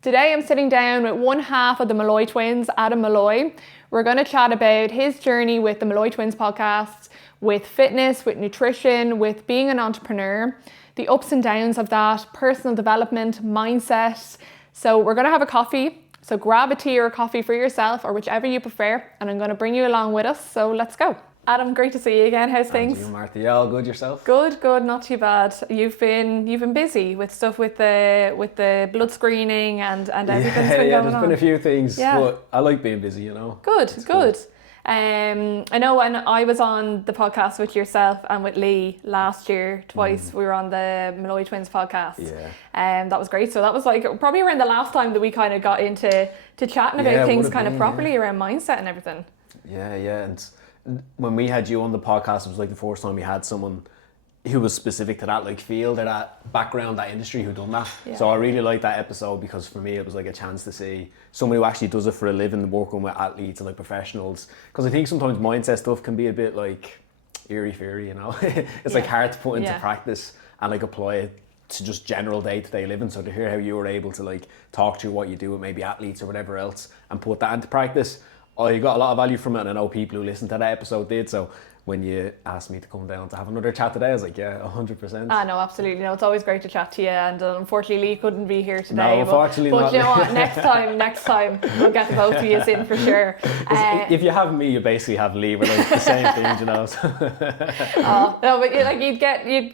Today I'm sitting down with one half of the Molloy twins, Adam Molloy. We're going to chat about his journey with the Molloy Twins podcast, with fitness, with nutrition, with being an entrepreneur, the ups and downs of that, personal development, mindset. So we're going to have a coffee. So grab a tea or a coffee for yourself or whichever you prefer, and I'm going to bring you along with us. So let's go. Adam, great to see you again. How's things? And you, Martha? Yeah, all good. Yourself? Good, not too bad. You've been busy with stuff with the blood screening and everything's been going on. There's been a few things, but I like being busy, you know. Good. I know when I was on the podcast with yourself and with Lee last year, twice we were on the Molloy Twins podcast. Yeah. That was great. So that was like probably around the last time that we kind of got into chatting about things kind of properly around mindset and everything. Yeah, and when we had you on the podcast, it was like the first time we had someone who was specific to that like field or that background, that industry, who done that. Yeah. So I really liked that episode because for me it was like a chance to see somebody who actually does it for a living, working with athletes and like professionals. Because I think sometimes mindset stuff can be a bit like eerie-feary, you know. It's like hard to put into practice and like apply it to just general day-to-day living. So to hear how you were able to like talk through what you do with maybe athletes or whatever else and put that into practice, you got a lot of value from it, and I know people who listened to that episode did. So when you asked me to come down to have another chat today, I was like, yeah, 100%. No, absolutely. No, it's always great to chat to you, and unfortunately Lee couldn't be here today. No, unfortunately but not. You know what, next time we'll get the both of you in for sure. If you have me, you basically have Lee. We're like the same things, you know. No, but like you'd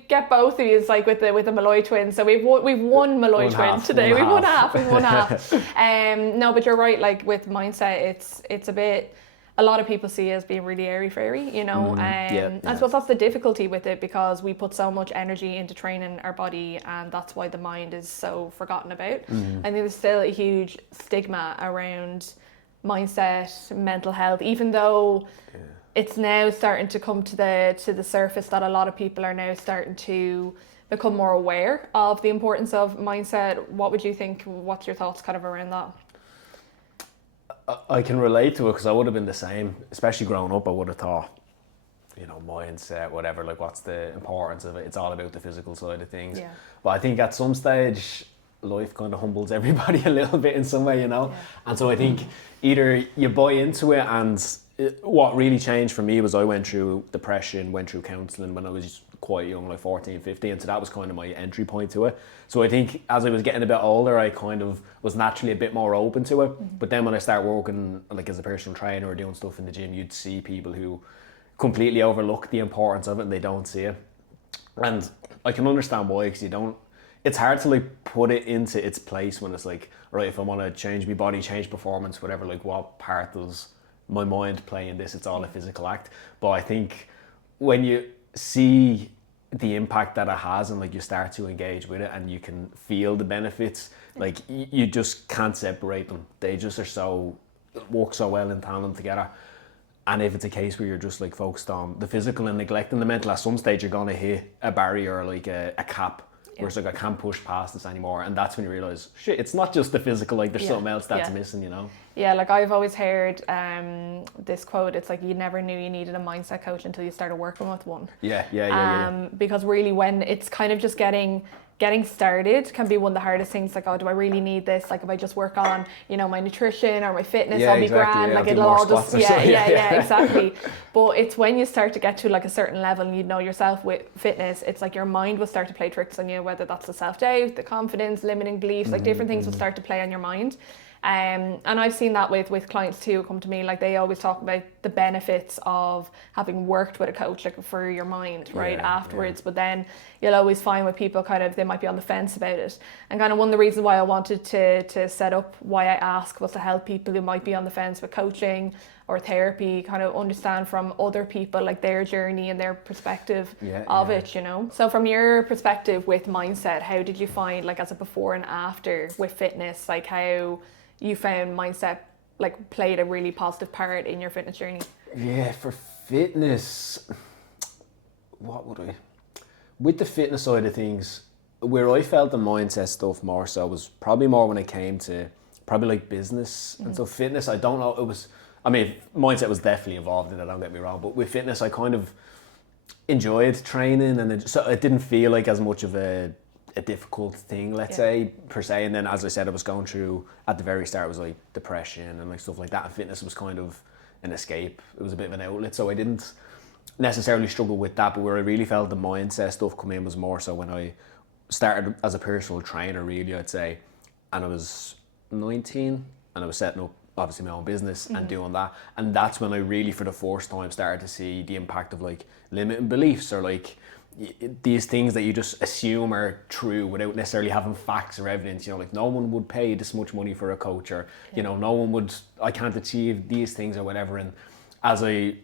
get both of you like with the Molloy twins. So we've won Molloy twins today. We've won half. No, but you're right. Like with mindset, it's a bit. A lot of people see it as being really airy-fairy, you know. I suppose that's the difficulty with it, because we put so much energy into training our body, and that's why the mind is so forgotten about. I think there's still a huge stigma around mindset, mental health, even though it's now starting to come to the surface that a lot of people are now starting to become more aware of the importance of mindset. What would you think? What's your thoughts kind of around that? I can relate to it because I would have been the same, especially growing up. I would have thought, you know, mindset, whatever, like what's the importance of it? It's all about the physical side of things. Yeah. But I think at some stage, life kind of humbles everybody a little bit in some way, you know? Yeah. And so I think either you buy into it, and what really changed for me was I went through depression, went through counselling when I was quite young, like 14, 15, so that was kind of my entry point to it. So I think as I was getting a bit older, I kind of was naturally a bit more open to it. But then when I started working like as a personal trainer or doing stuff in the gym, you'd see people who completely overlook the importance of it and they don't see it. And I can understand why, because it's hard to like put it into its place when it's like, right, if I want to change my body, change performance, whatever, like what part does my mind play in this? It's all a physical act. But I think when you see the impact that it has and like you start to engage with it and you can feel the benefits, like you just can't separate them. They just work so well in tandem together. And if it's a case where you're just like focused on the physical and neglecting the mental, at some stage you're going to hit a barrier, like a cap, where it's like I can't push past this anymore. And that's when you realise, shit, it's not just the physical, like there's something else that's missing, you know? Yeah, like I've always heard this quote, it's like you never knew you needed a mindset coach until you started working with one. Yeah. Because really when it's kind of just getting started can be one of the hardest things. Like, oh, do I really need this? Like if I just work on, you know, my nutrition or my fitness, I'll be grand. Like it'll all just, exactly. But it's when you start to get to like a certain level and you know yourself with fitness, it's like your mind will start to play tricks on you, whether that's the self-doubt, the confidence, limiting beliefs, like different things will start to play on your mind. And I've seen that with clients too who come to me, like they always talk about the benefits of having worked with a coach, like for your mind, right, afterwards. But then you'll always find with people kind of, they might be on the fence about it. And kind of one of the reasons why I wanted to set up Why I Ask was to help people who might be on the fence with coaching or therapy kind of understand from other people, like their journey and their perspective of it, you know. So from your perspective with mindset, how did you find, like as a before and after with fitness, like how you found mindset like played a really positive part in your fitness journey? Yeah, for fitness, with the fitness side of things, where I felt the mindset stuff more so was probably more when it came to probably like business and so fitness. I don't know, mindset was definitely involved in it, don't get me wrong, but with fitness I kind of enjoyed training, and so it didn't feel like as much of a a difficult thing, let's say, per se. And then, as I said, I was going through, at the very start, it was like depression and like stuff like that. And fitness was kind of an escape. It was a bit of an outlet. So I didn't necessarily struggle with that, but where I really felt the mindset stuff come in was more so when I started as a personal trainer, really, I'd say. And I was 19 and I was setting up, obviously, my own business and doing that. And that's when I really, for the first time, started to see the impact of like limiting beliefs, or like these things that you just assume are true without necessarily having facts or evidence. You know, like no one would pay this much money for a coach, or you know, no one would, I can't achieve these things or whatever. And as I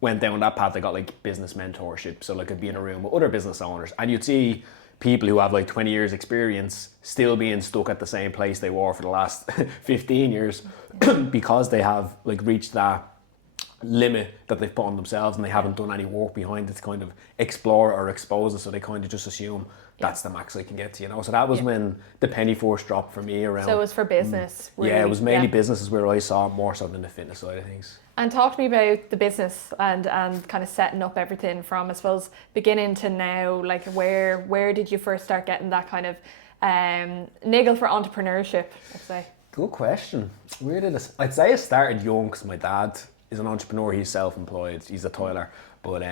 went down that path, I got like business mentorship. So like I'd be in a room with other business owners and you'd see people who have like 20 years experience still being stuck at the same place they were for the last 15 years because they have like reached that limit that they've put on themselves and they haven't done any work behind it to kind of explore or expose it. So they kind of just assume that's the max I can get to, you know. So that was when the penny first dropped for me around. So it was for business, really. Yeah, it was mainly businesses where I saw it more so than the fitness side of things. And talk to me about the business and kind of setting up everything from, I suppose, beginning to now. Like where did you first start getting that kind of niggle for entrepreneurship, let's say? Good question. Where did it? I'd say it started young because my dad is an entrepreneur. He's self-employed. He's a toiler, but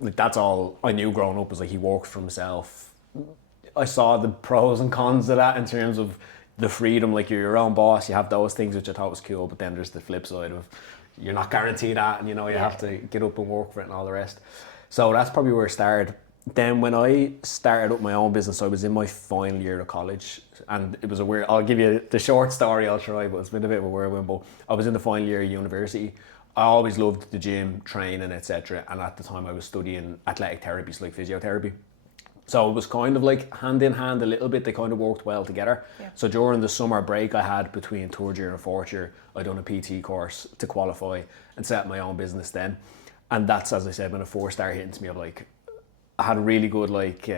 like that's all I knew growing up, was like he worked for himself. I saw the pros and cons of that in terms of the freedom. Like you're your own boss. You have those things, which I thought was cool. But then there's the flip side of you're not guaranteed that, and you know you have to get up and work for it and all the rest. So that's probably where it started. Then when I started up my own business, I was in my final year of college, and it was a weird. I'll give you the short story. I'll try, but it's been a bit of a whirlwind. But I was in the final year of university. I always loved the gym, training, etc. And at the time I was studying athletic therapy, so like physiotherapy. So it was kind of like hand in hand a little bit. They kind of worked well together. Yeah. So during the summer break I had between third year and fourth year, I done a PT course to qualify and set up my own business then. And that's, as I said, when it first started hitting to me, of like, I had really good like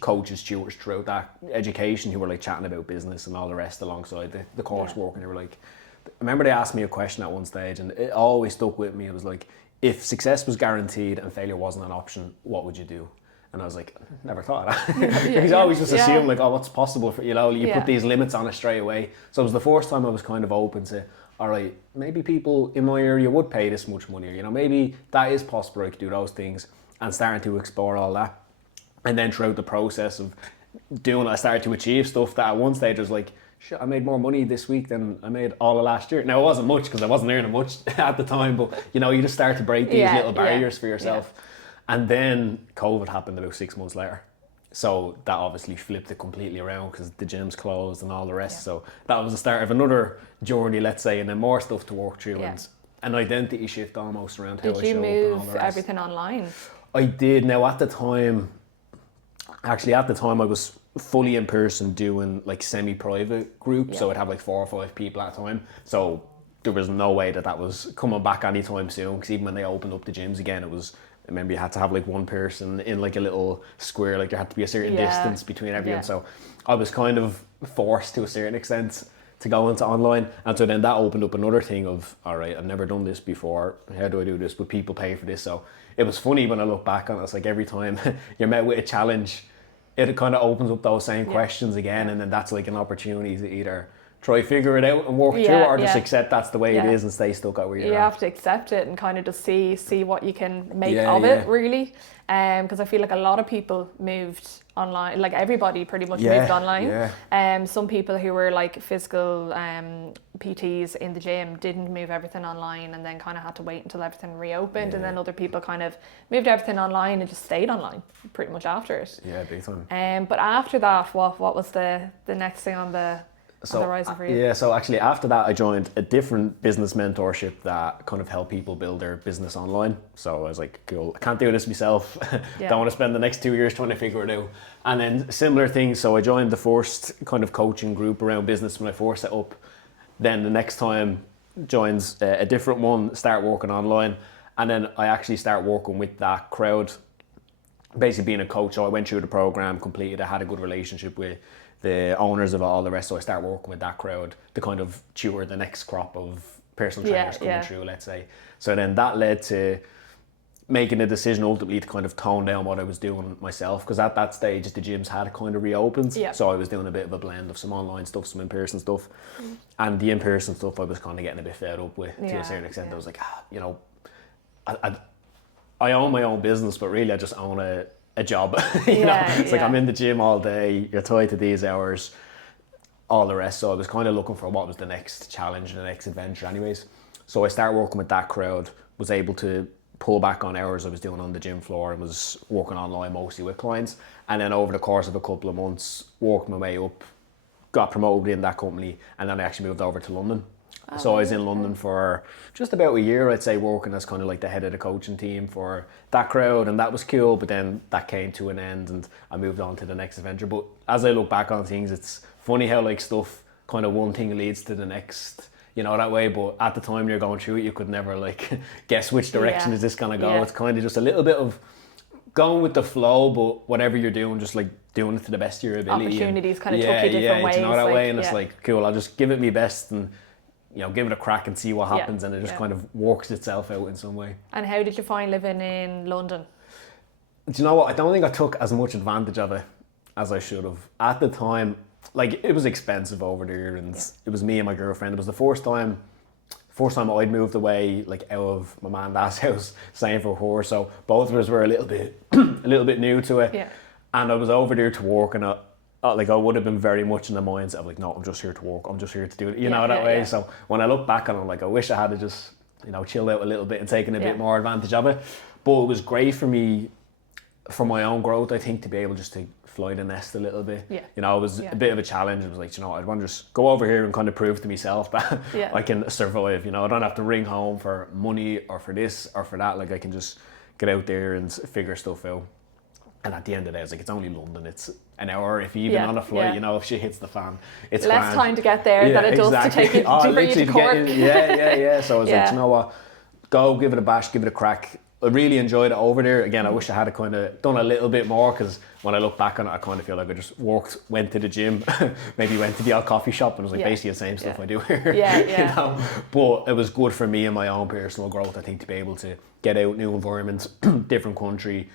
coaches, tutors throughout that education who were like chatting about business and all the rest alongside the coursework. And they were like, I remember they asked me a question at one stage and it always stuck with me. It was like, if success was guaranteed and failure wasn't an option, what would you do? And I was like, never thought of that. Because I always just assume like, oh, what's possible for, you know, you put these limits on it straight away. So it was the first time I was kind of open to, all right, maybe people in my area would pay this much money, or, you know, maybe that is possible, I could do those things, and starting to explore all that. And then throughout the process of doing it, I started to achieve stuff that at one stage I was like, shit, I made more money this week than I made all of last year. Now it wasn't much because I wasn't earning much at the time, but you know, you just start to break these little barriers for yourself. And then COVID happened about 6 months later. So that obviously flipped it completely around because the gyms closed and all the rest. So that was the start of another journey, let's say, and then more stuff to work through and an identity shift almost around how I show up and all the rest. Did you move everything online? I did. Now at the time I was fully in person doing like semi-private groups. So I'd have like 4 or 5 people at a time. So there was no way that was coming back anytime soon, because even when they opened up the gyms again, it was, I remember you had to have like one person in like a little square, like there had to be a certain distance between everyone. So I was kind of forced to a certain extent to go into online. And so then that opened up another thing of, all right, I've never done this before. How do I do this? Would people pay for this? So it was funny when I look back on it. It's like every time you're met with a challenge, it kind of opens up those same questions again. And then that's like an opportunity to either try figure it out and work through it, or just accept that's the way it is and stay stuck at where you're at. You have to accept it and kind of just see what you can make of it, really. Because I feel like a lot of people moved online, like everybody pretty much moved online. Some people who were like physical PTs in the gym didn't move everything online and then kind of had to wait until everything reopened. And then other people kind of moved everything online and just stayed online pretty much after it. Yeah, big time. But after that, what was the next thing on the horizon for you? Yeah, so actually after that I joined a different business mentorship that kind of helped people build their business online. So I was like, cool, I can't do this myself. Don't want to spend the next 2 years trying to figure it out. And then similar things, so I joined the first kind of coaching group around business when I first set up. Then the next time joins a different one, start working online. And then I actually start working with that crowd, basically being a coach. So I went through the program, completed, I had a good relationship with the owners of it, all the rest. So I start working with that crowd to kind of tutor the next crop of personal trainers coming through, let's say. So then that led to making a decision ultimately to kind of tone down what I was doing myself, because at that stage the gyms had kind of reopened. Yeah. So I was doing a bit of a blend of some online stuff, some in-person stuff, and the in-person stuff I was kind of getting a bit fed up with to a certain extent. I was like, you know, I own my own business, but really I just own a job. you know, it's like I'm in the gym all day, you're tied to these hours, all the rest. So I was kind of looking for what was the next challenge and the next adventure anyways. So I started working with that crowd, was able to pull back on hours I was doing on the gym floor and was working online mostly with clients. And then over the course of a couple of months, worked my way up, got promoted in that company, and then I actually moved over to London. So I was in London for just about a year, I'd say, working as kind of like the head of the coaching team for that crowd, and that was cool. But then that came to an end and I moved on to the next adventure. But as I look back on things, it's funny how like stuff kind of one thing leads to the next, you know, that way. But at the time you're going through it, you could never like guess which direction is this going to go. It's kind of just a little bit of going with the flow, but whatever you're doing, just like doing it to the best of your ability. Opportunities kind of took you different ways. You know, that way. And it's like, cool, I'll just give it my best and, you know, give it a crack and see what happens, and it just kind of works itself out in some way. And how did you find living in London? Do you know what? I don't think I took as much advantage of it as I should have. At the time, like, it was expensive over there, and it was me and my girlfriend. It was the first time I'd moved away, like, out of my man and dad's house, staying for her. So both of us were a little bit new to it. Yeah. And I was over there to work, and I would have been very much in the mindset of like, no, I'm just here to work. I'm just here to do it, you know, that way. Yeah. So when I look back on it, like, I wish I had just, you know, chilled out a little bit and taken a bit more advantage of it. But it was great for me, for my own growth, I think, to be able just to fly the nest a little bit. Yeah. You know, it was a bit of a challenge. It was like, you know, I'd want to just go over here and kind of prove to myself that I can survive. You know, I don't have to ring home for money or for this or for that. Like, I can just get out there and figure stuff out. And at the end of the day, I was like, it's only London. It's an hour, if you even on a flight, you know, if shit hits the fan, it's less grand. Time to get there than it does to take it to bring you to Cork. So I was like, you know what, go give it a bash, give it a crack. I really enjoyed it over there. Again, I wish I had kind of done a little bit more, because when I look back on it, I kind of feel like I just went to the gym, maybe went to the old coffee shop, and it was like basically the same stuff I do here. You know? But it was good for me and my own personal growth, I think, to be able to get out, new environments, different country,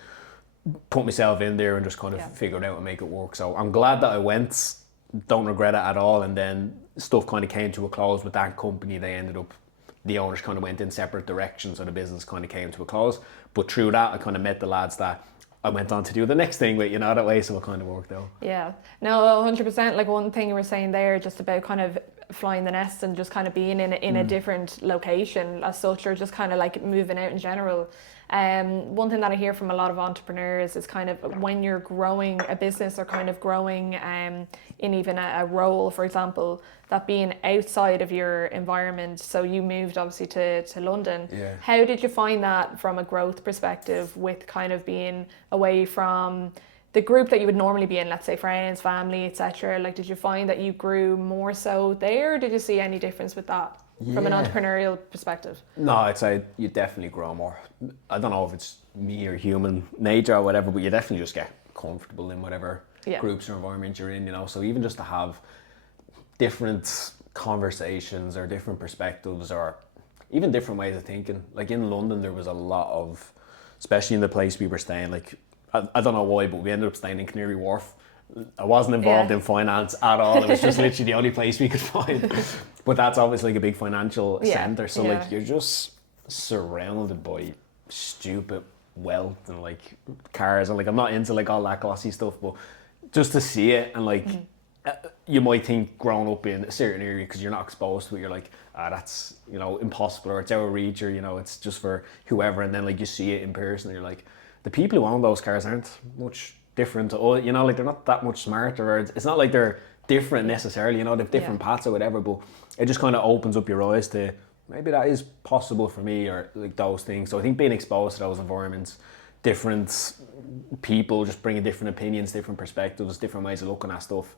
put myself in there and just kind of figure it out and make it work. So I'm glad that I went, don't regret it at all. And then stuff kind of came to a close with that company. They ended up, the owners kind of went in separate directions, so the business kind of came to a close. But through that, I kind of met the lads that I went on to do the next thing with, you know, that way. So it kind of worked out. Yeah, no, 100%. Like, one thing you were saying there, just about kind of flying the nest and just kind of being in a different location as such, or just kind of like moving out in general. One thing that I hear from a lot of entrepreneurs is kind of when you're growing a business or kind of growing in even a role, for example, that being outside of your environment. So you moved obviously to London. Yeah. How did you find that from a growth perspective, with kind of being away from the group that you would normally be in, let's say friends, family, etc.? Like, did you find that you grew more so there? Or did you see any difference with that from an entrepreneurial perspective? No, I'd say you definitely grow more. I don't know if it's me or human nature or whatever, but you definitely just get comfortable in whatever groups or environment you're in, you know. So even just to have different conversations or different perspectives or even different ways of thinking. Like, in London, there was a lot of, especially in the place we were staying, like, I don't know why, but we ended up staying in Canary Wharf. I wasn't involved in finance at all. It was just literally the only place we could find. But that's obviously like a big financial centre. So like, you're just surrounded by stupid wealth and like cars. And like, I'm not into like all that glossy stuff, but just to see it, and like, you might think growing up in a certain area, because you're not exposed to it, you're like, that's, you know, impossible, or it's out of reach, or, you know, it's just for whoever. And then like, you see it in person, and you're like, the people who own those cars aren't much different to all, you know, like, they're not that much smarter, or it's not like they're different necessarily, you know, they've different paths or whatever, but it just kind of opens up your eyes to maybe that is possible for me, or like those things. So I think being exposed to those environments, different people just bringing different opinions, different perspectives, different ways of looking at stuff,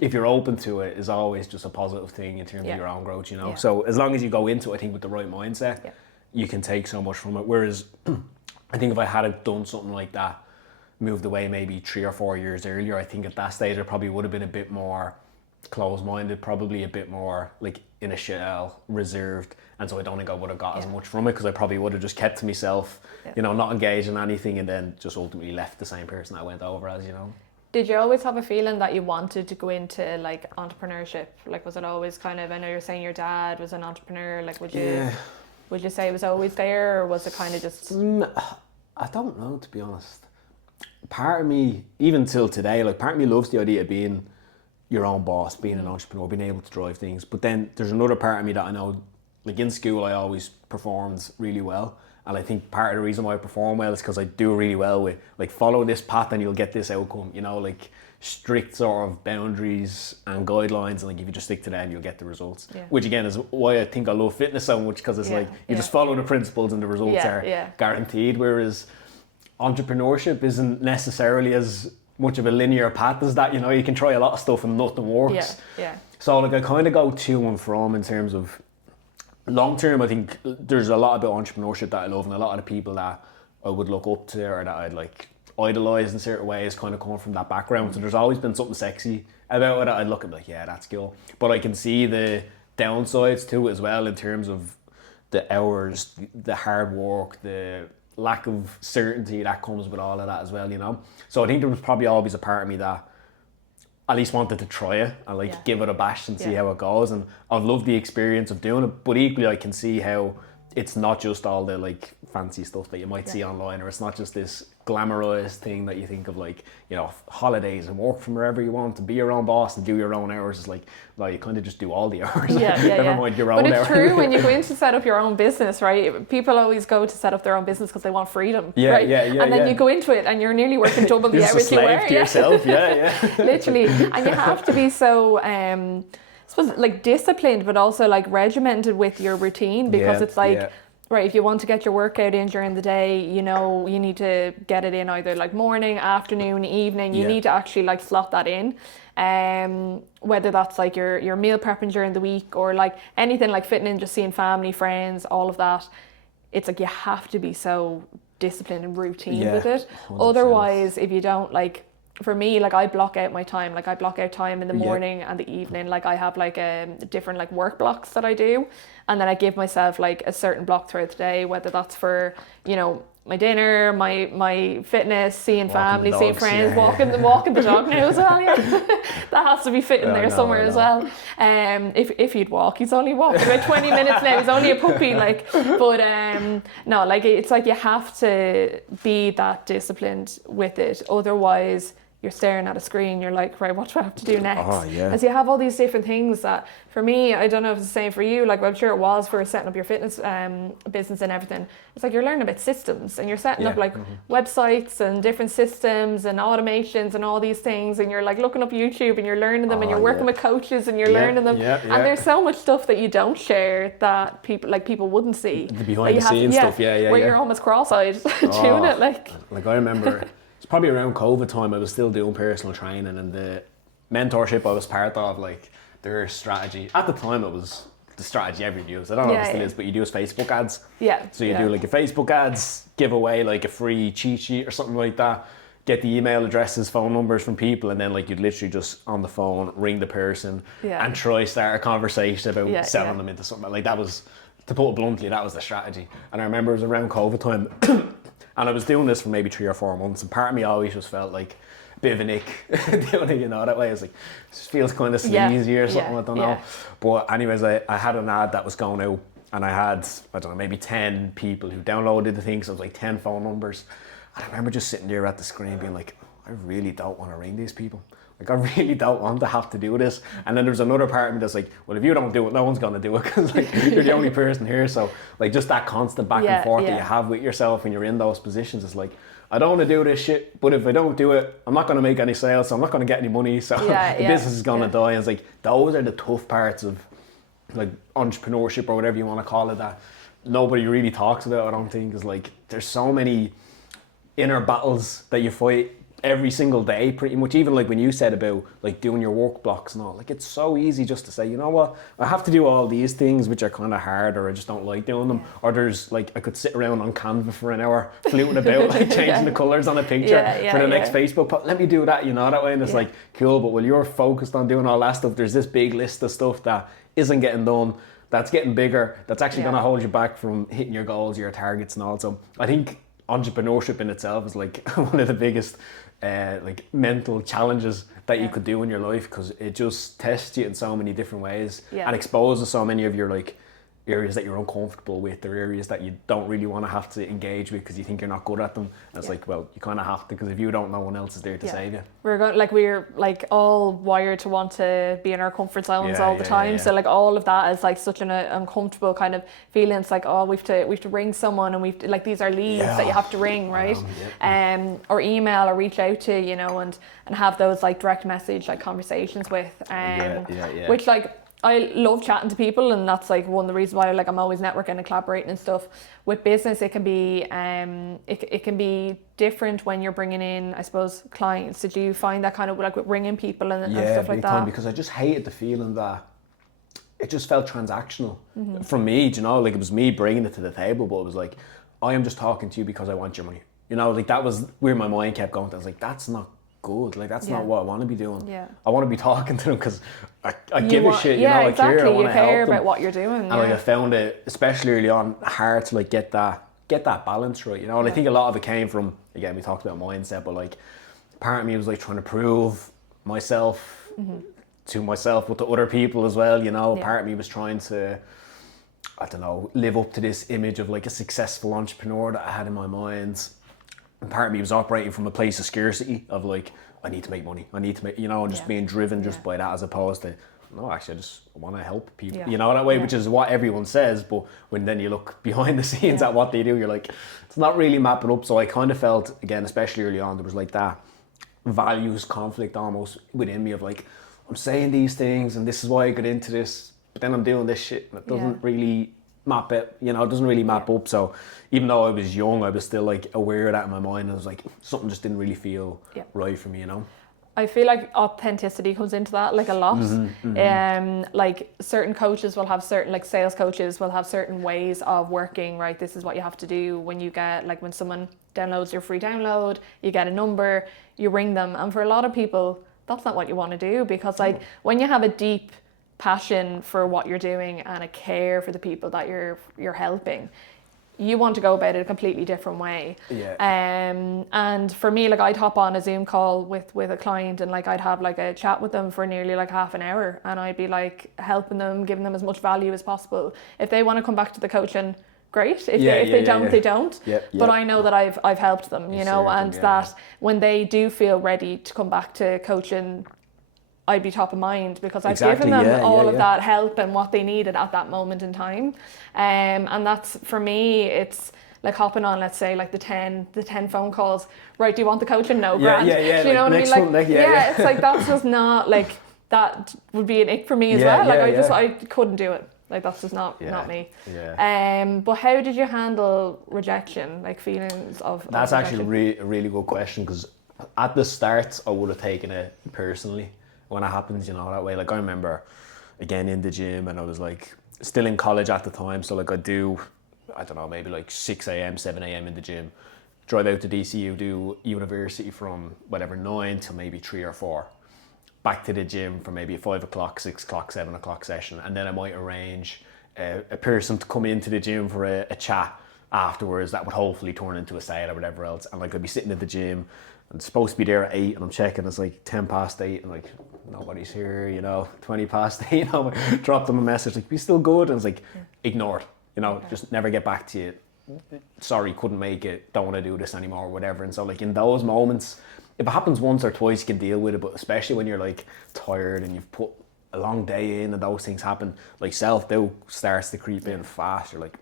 if you're open to it, is always just a positive thing in terms of your own growth, you know. So as long as you go into it, I think, with the right mindset, you can take so much from it. Whereas I think if I had done something like that, moved away maybe 3 or 4 years earlier, I think at that stage I probably would have been a bit more closed-minded, probably a bit more like in a shell, reserved, and so I don't think I would have got as much from it, because I probably would have just kept to myself, you know, not engaged in anything, and then just ultimately left the same person I went over as, you know. Did you always have a feeling that you wanted to go into like entrepreneurship? Like, was it always kind of, I know you're saying your dad was an entrepreneur, like would you say it was always there, or was it kind of just... I don't know, to be honest. Part of me, even till today, like part of me loves the idea of being your own boss, being an entrepreneur, being able to drive things. But then there's another part of me that I know, like in school I always performed really well. And I think part of the reason why I perform well is because I do really well with, like, follow this path and you'll get this outcome, you know, like strict sort of boundaries and guidelines, and like if you just stick to them you'll get the results. Which again is why I think I love fitness so much, because it's like you just follow the principles and the results are guaranteed, whereas entrepreneurship isn't necessarily as much of a linear path as that, you know. You can try a lot of stuff and nothing works. So like I kind of go to and from in terms of long term. I think there's a lot about entrepreneurship that I love, and a lot of the people that I would look up to or that I'd like idolize in certain ways kind of come from that background. So there's always been something sexy about it. I'd look at like, yeah, that's cool. But I can see the downsides to it as well, in terms of the hours, the hard work, the lack of certainty that comes with all of that as well, you know. So I think there was probably always a part of me that at least wanted to try it and like give it a bash and see how it goes. And I've loved the experience of doing it, but equally I can see how it's not just all the like fancy stuff that you might see online, or it's not just this glamorized thing that you think of, like, you know, holidays and work from wherever you want and be your own boss and do your own hours. It's like, well, you kind of just do all the hours. Never mind your own hours. But it's true when you go in to set up your own business, right? People always go to set up their own business because they want freedom, right? And then you go into it and you're nearly working double the hours you were. To yourself, Literally. And you have to be so I suppose like disciplined, but also like regimented with your routine, because it's like, right, if you want to get your workout in during the day, you know, you need to get it in either like morning, afternoon, evening. You need to actually like slot that in. Whether that's like your meal prepping during the week, or like anything like fitting in, just seeing family, friends, all of that. It's like you have to be so disciplined and routine with it. 100%. Otherwise, if you don't, like, for me, like I block out my time. Like I block out time in the morning and the evening. Like I have like different like work blocks that I do, and then I give myself like a certain block throughout the day, whether that's for, you know, my dinner, my fitness, seeing family, seeing friends, walking the dog now as well. That has to be fit in there somewhere as well. If he'd walk, he's only walking about 20 minutes now. He's only a puppy, like. But no, like it's like you have to be that disciplined with it. Otherwise, you're staring at a screen, you're like, right, what do I have to do next? As you have all these different things that, for me, I don't know if it's the same for you, like, well, I'm sure it was for setting up your fitness business and everything. It's like you're learning about systems, and you're setting up like websites and different systems and automations and all these things, and you're like looking up YouTube and you're learning them, and you're working with coaches and you're learning them. And there's so much stuff that you don't share that people wouldn't see. The behind the scenes stuff, where you're almost cross-eyed doing it. Like I remember, it's probably around COVID time, I was still doing personal training, and the mentorship I was part of, like their strategy at the time, it was the strategy everyone used. I don't know if it still is, but you do Facebook ads. So you do like a Facebook ads, give away like a free cheat sheet or something like that, get the email addresses, phone numbers from people, and then like you'd literally just on the phone ring the person and try start a conversation about selling them into something. Like that was, to put it bluntly, that was the strategy. And I remember it was around COVID time and I was doing this for maybe 3 or 4 months, and part of me always just felt like a bit of an ick doing it, you know, that way. I was like, this feels kind of sleazy or something, I don't know. But anyways, I had an ad that was going out, and I had, I don't know, maybe 10 people who downloaded the thing, so it was like 10 phone numbers. And I remember just sitting there at the screen being like, I really don't want to ring these people. Like, I really don't want to have to do this. And then there's another part of me that's like, well, if you don't do it, no one's going to do it, because like you're the only person here. So like just that constant back and forth that you have with yourself when you're in those positions, is like, I don't want to do this shit, but if I don't do it, I'm not going to make any sales, so I'm not going to get any money, so the business is going to die. And it's like, those are the tough parts of like entrepreneurship, or whatever you want to call it, that nobody really talks about, I don't think. Is like, there's so many inner battles that you fight every single day pretty much. Even like when you said about like doing your work blocks and all, like it's so easy just to say, you know what, I have to do all these things which are kind of hard, or I just don't like doing them. Or there's like, I could sit around on Canva for an hour fluting about, like changing the colours on a picture for the next Facebook post. Let me do that, you know, that way. And it's like, cool, but while you're focused on doing all that stuff, there's this big list of stuff that isn't getting done, that's getting bigger, that's actually going to hold you back from hitting your goals, your targets and all. So I think entrepreneurship in itself is like one of the biggest like mental challenges that you could do in your life, because it just tests you in so many different ways and exposes so many of your like areas that you're uncomfortable with, or areas that you don't really want to have to engage with because you think you're not good at them. And it's like, well, you kind of have to, because if you don't, no one else is there to save you. We're like all wired to want to be in our comfort zones all the time. So like all of that is like such an uncomfortable kind of feeling. It's like, oh, we have to ring someone, and we've like, these are leads that you have to ring, right? Or email or reach out to, you know, and have those like direct message like conversations with, which like, I love chatting to people, and that's like one of the reasons why like I'm always networking and collaborating and stuff. With business, it can be it can be different when you're bringing in, I suppose, clients. Did you find that kind of like with ringing people and stuff like that? Yeah, because I just hated the feeling that it just felt transactional from me. You know, like it was me bringing it to the table, but it was like, I am just talking to you because I want your money. You know, like that was where my mind kept going. I was like, that's not good, like that's not what I want to be doing. I want to be talking to them because I give a shit, you know, like exactly. here, I want to help them. You care about what you're doing. And like I found it, especially early on, hard to like get that balance right, you know. And I think a lot of it came from, again, we talked about mindset, but like part of me was like trying to prove myself to myself, but to other people as well, you know. Part of me was trying to, I don't know, live up to this image of like a successful entrepreneur that I had in my mind. And part of me was operating from a place of scarcity of like, I need to make money, I need to make, you know, and just being driven just by that, as opposed to, no, actually I just want to help people, you know, that way, which is what everyone says. But when then you look behind the scenes at what they do, you're like, it's not really mapping up. So I kind of felt, again, especially early on, there was like that values conflict almost within me of like, I'm saying these things and this is why I got into this, but then I'm doing this shit and it doesn't really map it, you know, it doesn't really map up. So even though I was young, I was still like aware of that in my mind. I was like, something just didn't really feel right for me, you know. I feel like authenticity comes into that like a lot. Like certain coaches will have certain, like sales coaches will have certain ways of working, right? This is what you have to do when you get, like when someone downloads your free download, you get a number, you ring them. And for a lot of people, that's not what you want to do, because like when you have a deep passion for what you're doing and a care for the people that you're helping, you want to go about it a completely different way. And for me, like I'd hop on a Zoom call with a client, and like I'd have like a chat with them for nearly like half an hour, and I'd be like helping them, giving them as much value as possible. If they want to come back to the coaching, great. If they don't, they don't. But I know that I've helped them, you know, and that when they do feel ready to come back to coaching, I'd be top of mind, because I've given them all of that help and what they needed at that moment in time. And that's, for me, it's like hopping on, let's say, like the 10 phone calls. Right, do you want the coaching? No, grand. Do you know what I mean? Like, it's like, that's just not, like, that would be an ick for me as well. Like, I couldn't do it. Like, that's just not me. But how did you handle rejection, like feelings of That's rejection? actually a really good question, because at the start, I would have taken it personally when it happens, you know, that way. Like I remember, again, in the gym, and I was like still in college at the time, so like I'd do, I don't know, maybe like 6 a.m, 7 a.m in the gym, drive out to DCU, do university from whatever 9 till maybe 3 or 4, back to the gym for maybe a 5 o'clock, 6 o'clock, 7 o'clock session, and then I might arrange a person to come into the gym for a chat afterwards that would hopefully turn into a sale or whatever else. And like I'd be sitting at the gym, I'm supposed to be there at 8, and I'm checking, it's like 10 past 8, and like nobody's here, you know, 20 past 8, you know, drop them a message like, be still good, and it's like ignored, you know, just never get back to you, sorry, couldn't make it, don't want to do this anymore, or whatever. And so like in those moments, if it happens once or twice, you can deal with it, but especially when you're like tired and you've put a long day in and those things happen, like self-doubt starts to creep in fast. You're like,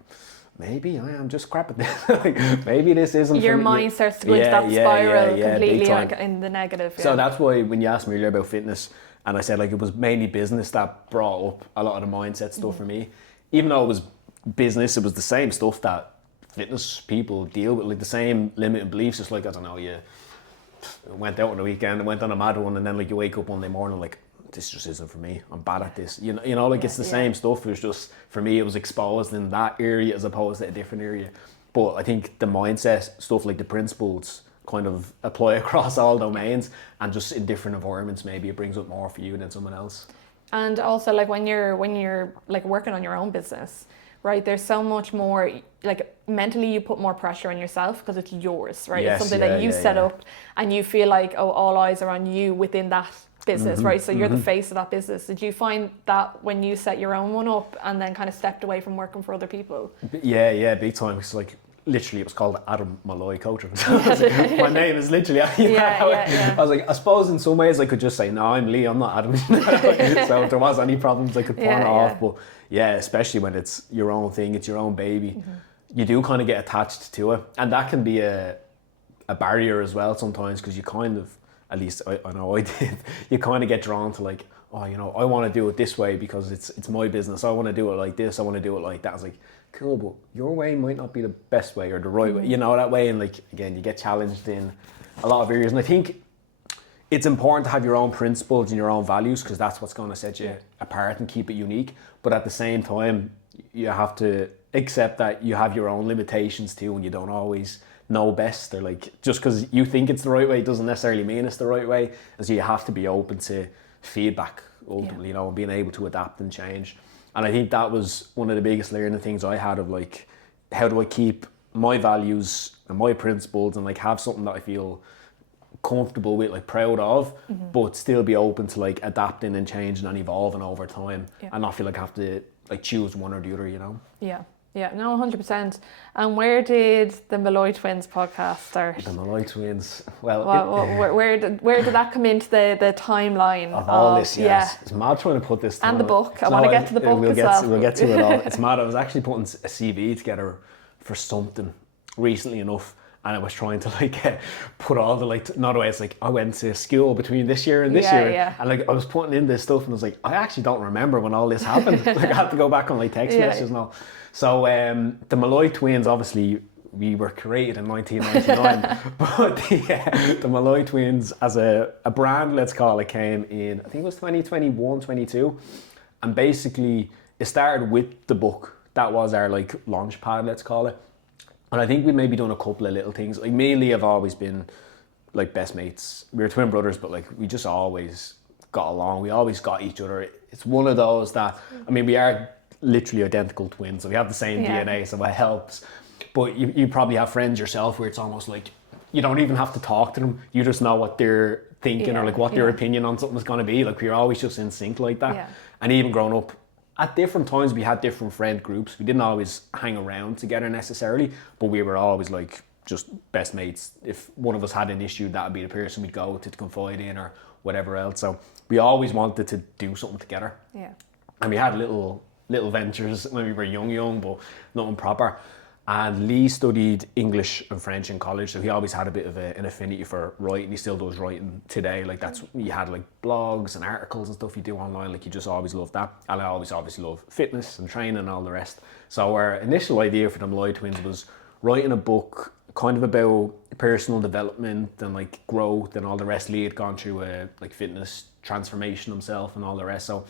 maybe I am just crap at this. Like, maybe this isn't your for me. mind starts to go into that spiral completely, like in the negative. So that's why when you asked me earlier about fitness, and I said like it was mainly business that brought up a lot of the mindset stuff for me. Even though it was business, it was the same stuff that fitness people deal with, like the same limiting beliefs. Just like, I don't know, you went out on the weekend and went on a mad one, and then like you wake up Monday morning like, this just isn't for me. I'm bad at this. You know, like it's the same stuff. It was just, for me, it was exposed in that area as opposed to a different area. But I think the mindset, stuff like the principles, kind of apply across all domains, and just in different environments, maybe it brings up more for you than someone else. And also, like when you're like working on your own business, right? There's so much more, like mentally you put more pressure on yourself because it's yours, right? It's something that you set up, and you feel like, oh, all eyes are on you within that business, right? So you're the face of that business. Did you find that when you set your own one up and then kind of stepped away from working for other people? Yeah, big time. It's like, literally, it was called Adam Molloy Coaching. My name is literally. I was like, I suppose in some ways I could just say, no, I'm Lee, I'm not Adam. So if there was any problems, I could pawn it off. But yeah, especially when it's your own thing, it's your own baby, you do kind of get attached to it, and that can be a barrier as well sometimes, because you kind of, at least I know I did, you kind of get drawn to like, oh, you know, I want to do it this way because it's my business. I want to do it like this. I want to do it like that. I was like, cool, but your way might not be the best way or the right way, you know, that way. And like, again, you get challenged in a lot of areas. And I think it's important to have your own principles and your own values, because that's what's going to set you apart and keep it unique. But at the same time, you have to accept that you have your own limitations too, and you don't always know best. Or like, just because you think it's the right way doesn't necessarily mean it's the right way. And so you have to be open to feedback ultimately, you know, and being able to adapt and change. And I think that was one of the biggest learning things I had, of like, how do I keep my values and my principles and like have something that I feel comfortable with, like proud of, but still be open to like adapting and changing and evolving over time, and not feel like I have to like choose one or the other, you know? Yeah, no, 100%. And where did the Molloy Twins podcast start? The Molloy Twins. Well, where did that come into the timeline of all this? Yes, it's mad trying to put this. And the book. I want to get to the book we'll get to it all. It's mad. I was actually putting a CV together for something recently enough, and I was trying to like put all the like, not away. It's like I went to school between this year and this year, and like I was putting in this stuff, and I was like, I actually don't remember when all this happened. Like I had to go back on like text messages and all. So the Molloy Twins, obviously, we were created in 1999, but the Molloy Twins as a brand, let's call it, came in, I think it was 2021, 22, and basically it started with the book. That was our like launch pad, let's call it. And I think we've maybe done a couple of little things. Like mainly I've always been like best mates. We were twin brothers, but like we just always got along. We always got each other. It's one of those that, I mean, we are literally identical twins, so we have the same DNA, so it helps. But you probably have friends yourself where it's almost like you don't even have to talk to them. You just know what they're thinking or like what their opinion on something is going to be. Like we're always just in sync like that. And even growing up, at different times we had different friend groups. We didn't always hang around together necessarily, but we were always like just best mates. If one of us had an issue, that would be the person we'd go to confide in or whatever else. So we always wanted to do something together. And we had little ventures when we were young, but nothing proper. And Lee studied English and French in college, so he always had a bit of an affinity for writing. He still does writing today. Like that's, he had like blogs and articles and stuff you do online. Like he just always loved that. And I always obviously love fitness and training and all the rest. So our initial idea for the Molloy Twins was writing a book kind of about personal development and like growth and all the rest. Lee had gone through a like fitness transformation himself and all the rest. So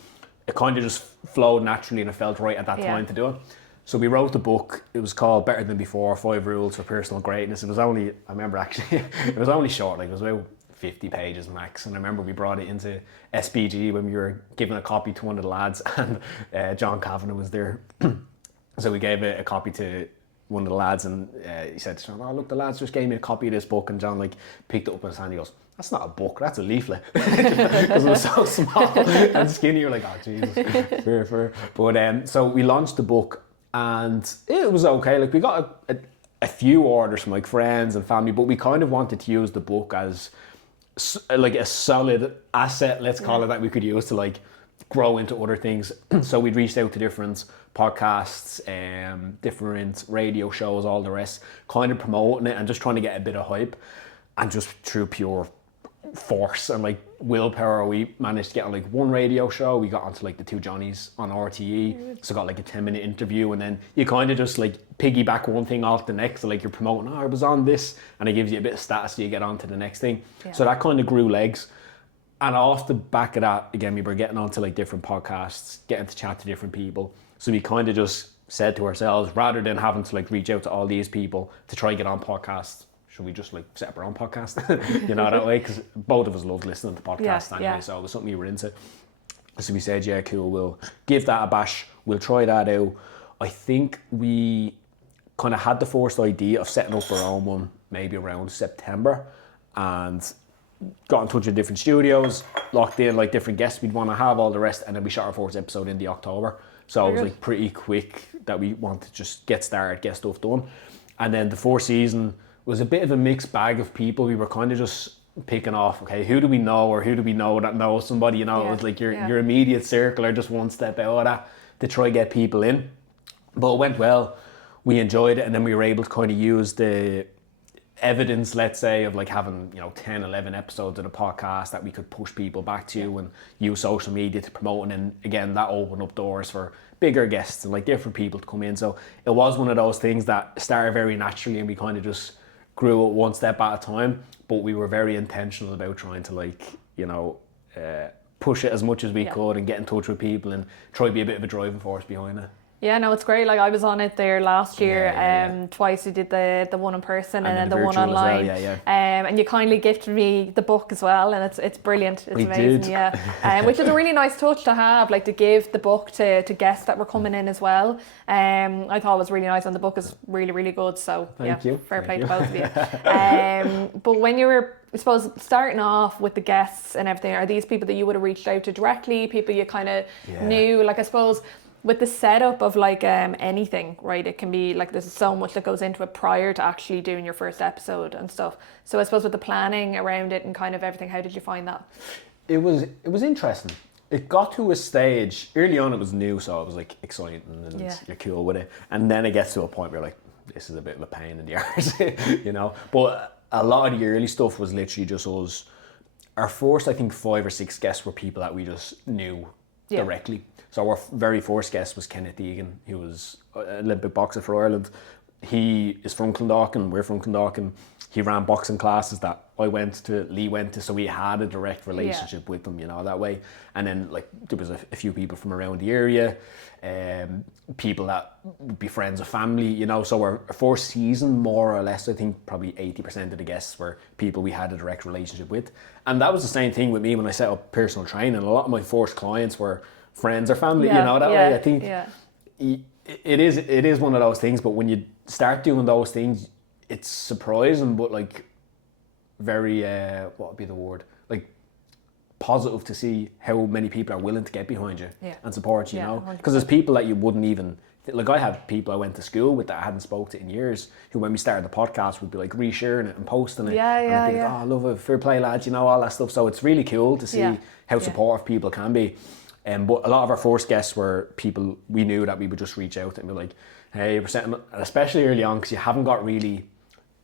it kind of just flowed naturally, and it felt right at that time to do it. So we wrote the book. It was called Better Than Before, 5 Rules for Personal Greatness. It was only, I remember actually, it was only short, like it was about 50 pages max. And I remember we brought it into SPG when we were giving a copy to one of the lads, and John Kavanagh was there. So we gave a copy to one of the lads, and he said to John, oh look, the lads just gave me a copy of this book. And John like picked it up in his hand, he goes, that's not a book, that's a leaflet. Because it was so small and skinny. You're like, oh Jesus, fair. But so we launched the book, and it was okay. Like we got a few orders from like friends and family, but we kind of wanted to use the book as like a solid asset, let's call it, that we could use to like grow into other things. So we'd reached out to different podcasts, different radio shows, all the rest, kind of promoting it and just trying to get a bit of hype. And just through pure force and like willpower, we managed to get on like one radio show. We got onto like the two Johnnies on RTE, so got like a 10-minute interview, and then you kind of just like piggyback one thing off the next. So like you're promoting, I was on this, and it gives you a bit of status, so you get on to the next thing. So that kind of grew legs. And off the back of that, again, we were getting onto like different podcasts, getting to chat to different people. So we kind of just said to ourselves, rather than having to like reach out to all these people to try and get on podcasts, should we just like set up our own podcast? You know, that way, because both of us loved listening to podcasts anyway, so it was something we were into. So we said, yeah, cool, we'll give that a bash, we'll try that out. I think we kind of had the first idea of setting up our own one maybe around September, and got in touch with different studios, locked in like different guests we'd want to have, all the rest, and then we shot our first episode in the October. So it was like pretty quick that we wanted to just get started, get stuff done. And then the fourth season was a bit of a mixed bag of people. We were kind of just picking off, okay, who do we know, or who do we know that knows somebody, you know? It was like your immediate circle, or just one step out of that to try and get people in. But it went well, we enjoyed it, and then we were able to kind of use the evidence, let's say, of like having, you know, 10, 11 episodes of the podcast that we could push people back to and use social media to promote. And then again, that opened up doors for bigger guests and like different people to come in. So it was one of those things that started very naturally, and we kind of just grew it one step at a time. But we were very intentional about trying to like, you know, push it as much as we could and get in touch with people and try to be a bit of a driving force behind it. Yeah, no, it's great. Like I was on it there last year. Twice we did the one in person and then the one online. And you kindly gifted me the book as well, and it's brilliant. It's amazing. Which is a really nice touch to have, like to give the book to guests that were coming in as well. I thought it was really nice, and the book is really, really good. So Thank you. Fair play to both of you. But when you were, I suppose, starting off with the guests and everything, are these people that you would have reached out to directly? People you kind of knew? Like I suppose, with the setup of like anything, right? It can be like there's so much that goes into it prior to actually doing your first episode and stuff. So I suppose with the planning around it and kind of everything, how did you find that? It was interesting. It got to a stage early on. It was new, so it was like exciting and you're cool with it. And then it gets to a point where you're like, this is a bit of a pain in the arse, you know. But a lot of the early stuff was literally just us. Our first, I think, 5 or 6 guests were people that we just knew directly. So our very first guest was Kenneth Deegan, who was an Olympic boxer for Ireland. He is from Clondalkin, we're from Clondalkin. He ran boxing classes that I went to, Lee went to, so we had a direct relationship with them, you know, that way. And then like there was a few people from around the area, people that would be friends of family, you know. So our first season, more or less, I think probably 80% of the guests were people we had a direct relationship with. And that was the same thing with me when I set up personal training. A lot of my first clients were friends or family, you know, that way. I think it is one of those things, but when you start doing those things, it's surprising, but like very, what would be the word? Like positive to see how many people are willing to get behind you and support you, you know? Because there's people that you wouldn't even, like I had people I went to school with that I hadn't spoke to in years, who when we started the podcast would be like resharing it and posting it. And I'd be like, oh, I love it, fair play lads, you know, all that stuff. So it's really cool to see how supportive people can be. But a lot of our first guests were people we knew that we would just reach out and be like, hey, we're setting up, especially early on, because you haven't got really,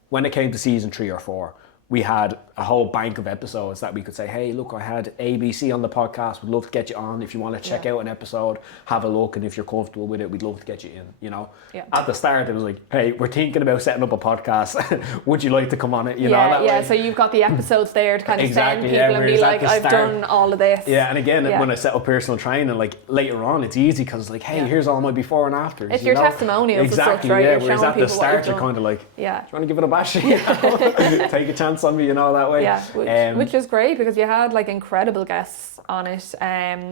when it came to season 3 or 4, we had a whole bank of episodes that we could say, hey, look, I had ABC on the podcast, we'd love to get you on. If you want to check out an episode, have a look, and if you're comfortable with it, we'd love to get you in, you know. At the start, it was like, hey, we're thinking about setting up a podcast. Would you like to come on it? You know, that way. So you've got the episodes there to kind of send people and be like, I've done all of this. Yeah, and again, when I set up personal training, like later on, it's easy because it's like, hey, here's all my before and afters. It's your testimonials and such, right? Yeah, whereas at the start, you're kind of like, do you want to give it a bash? You know? Take a chance on me, you know, that way. Yeah, which is great because you had like incredible guests on it,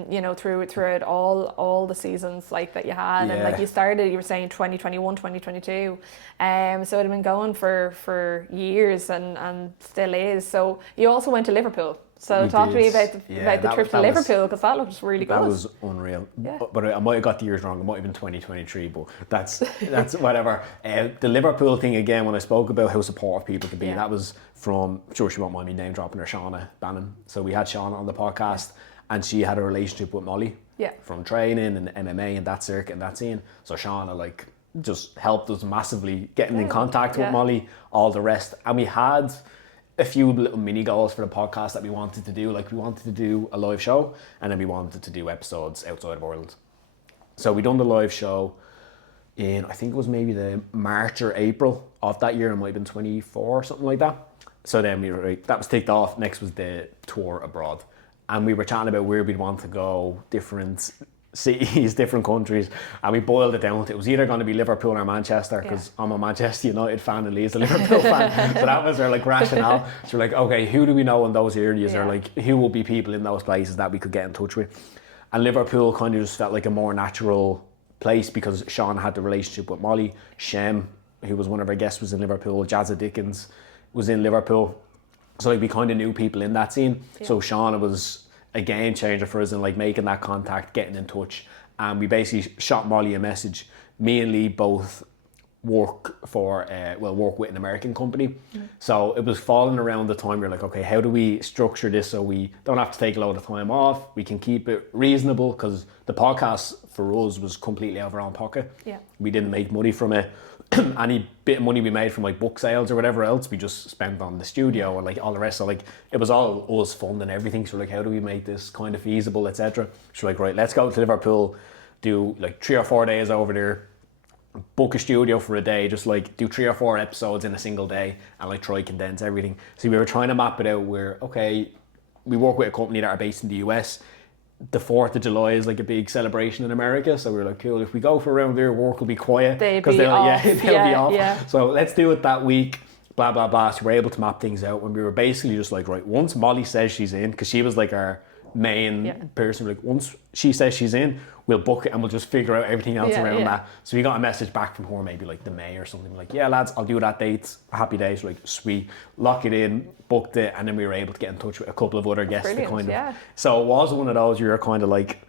you know, throughout all the seasons like that you had, and like you started, you were saying 2021, 2022, so it had been going for years and still is. So you also went to Liverpool. So talk to me about the trip to Liverpool, because that looked really good. That was unreal. But I might have got the years wrong. It might have been 2023, but that's whatever. The Liverpool thing, again, when I spoke about how supportive people can be, that was from, I'm sure she won't mind me name dropping her, Shauna Bannon. So we had Shauna on the podcast, and she had a relationship with Molly from training and MMA and that circuit and that scene. So Shauna like just helped us massively getting in contact with Molly, all the rest. And we had a few little mini goals for the podcast that we wanted to do. Like we wanted to do a live show, and then we wanted to do episodes outside of Ireland. So we done the live show in, I think it was maybe the March or April of that year. It might have been 24 or something like that. So then we were like, that was ticked off. Next was the tour abroad. And we were chatting about where we'd want to go, different cities, different countries, and we boiled it down to it was either going to be Liverpool or Manchester, because I'm a Manchester United fan and Lee's a Liverpool fan. So that was our like rationale. So we're like, okay, who do we know in those areas, or like who will be people in those places that we could get in touch with? And Liverpool kind of just felt like a more natural place because Sean had the relationship with Molly. Shem, who was one of our guests, was in Liverpool. Jazza Dickens was in Liverpool. So like we kind of knew people in that scene. So Sean was a game changer for us in like making that contact, getting in touch. And we basically shot Molly a message. Me and Lee both work with an American company. So it was falling around the time we were like, okay, how do we structure this so we don't have to take a load of time off? We can keep it reasonable, because the podcast for us was completely out of our own pocket. We didn't make money from it. Any bit of money we made from like book sales or whatever else, we just spent on the studio and like all the rest. So like it was all us funding everything. So like, how do we make this kind of feasible, etc. So like, right, let's go to Liverpool, do like 3 or 4 days over there, book a studio for a day, just like do 3 or 4 episodes in a single day, and like try condense everything. So we were trying to map it out where, okay, we work with a company that are based in the US. The 4th of July is like a big celebration in America, so we were like, cool, if we go for around there, work will be quiet, because they'll be off. So let's do it that week, blah blah blah. So we're able to map things out, and we were basically just like, right, once Molly says she's in, because she was like our main person, like once she says she's in, we'll book it and we'll just figure out everything else around that. So we got a message back from her maybe like the May or something, like, yeah lads, I'll do that date, happy days. Like, sweet, lock it in, booked it, and then we were able to get in touch with a couple of other guests to kind of so it was one of those, you were kind of like,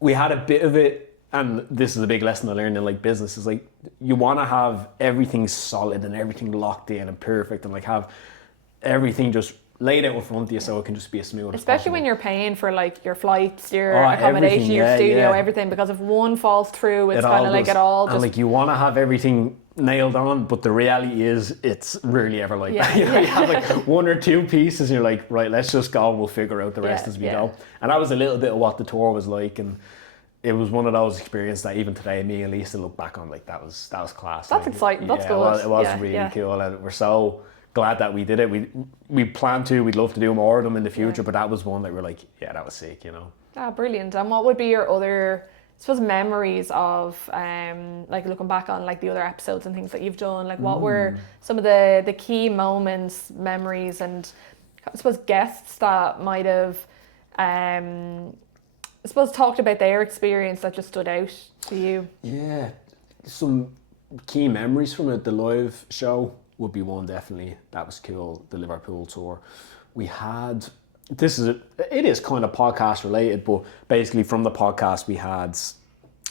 we had a bit of it. And this is a big lesson I learned in like business, is like, you want to have everything solid and everything locked in and perfect, and like have everything just laid out in front of you so it can just be as smooth as especially possible. when you're paying for like your flights, your accommodation, your studio, everything, because if one falls through, it's kind of like it all just... And like, you want to have everything nailed on, but the reality is it's rarely ever like that. You know, you have like 1 or 2 pieces and you're like, right, let's just go and we'll figure out the rest as we go. And that was a little bit of what the tour was like, and it was one of those experiences that even today me and Lisa look back on like, that was class. That's like, exciting. That's good. It was really cool, and we're so glad that we did it. We plan to, we'd love to do more of them in the future, but that was one that we're like, yeah, that was sick, you know. Brilliant. And what would be your other, I suppose, memories of like looking back on like the other episodes and things that you've done? Like, what were some of the key moments, memories, and I suppose guests that might have I suppose talked about their experience that just stood out to you? Yeah, some key memories from it. The live show would be one, definitely. That was cool. The Liverpool tour. We had, it is kind of podcast related, but basically from the podcast we had,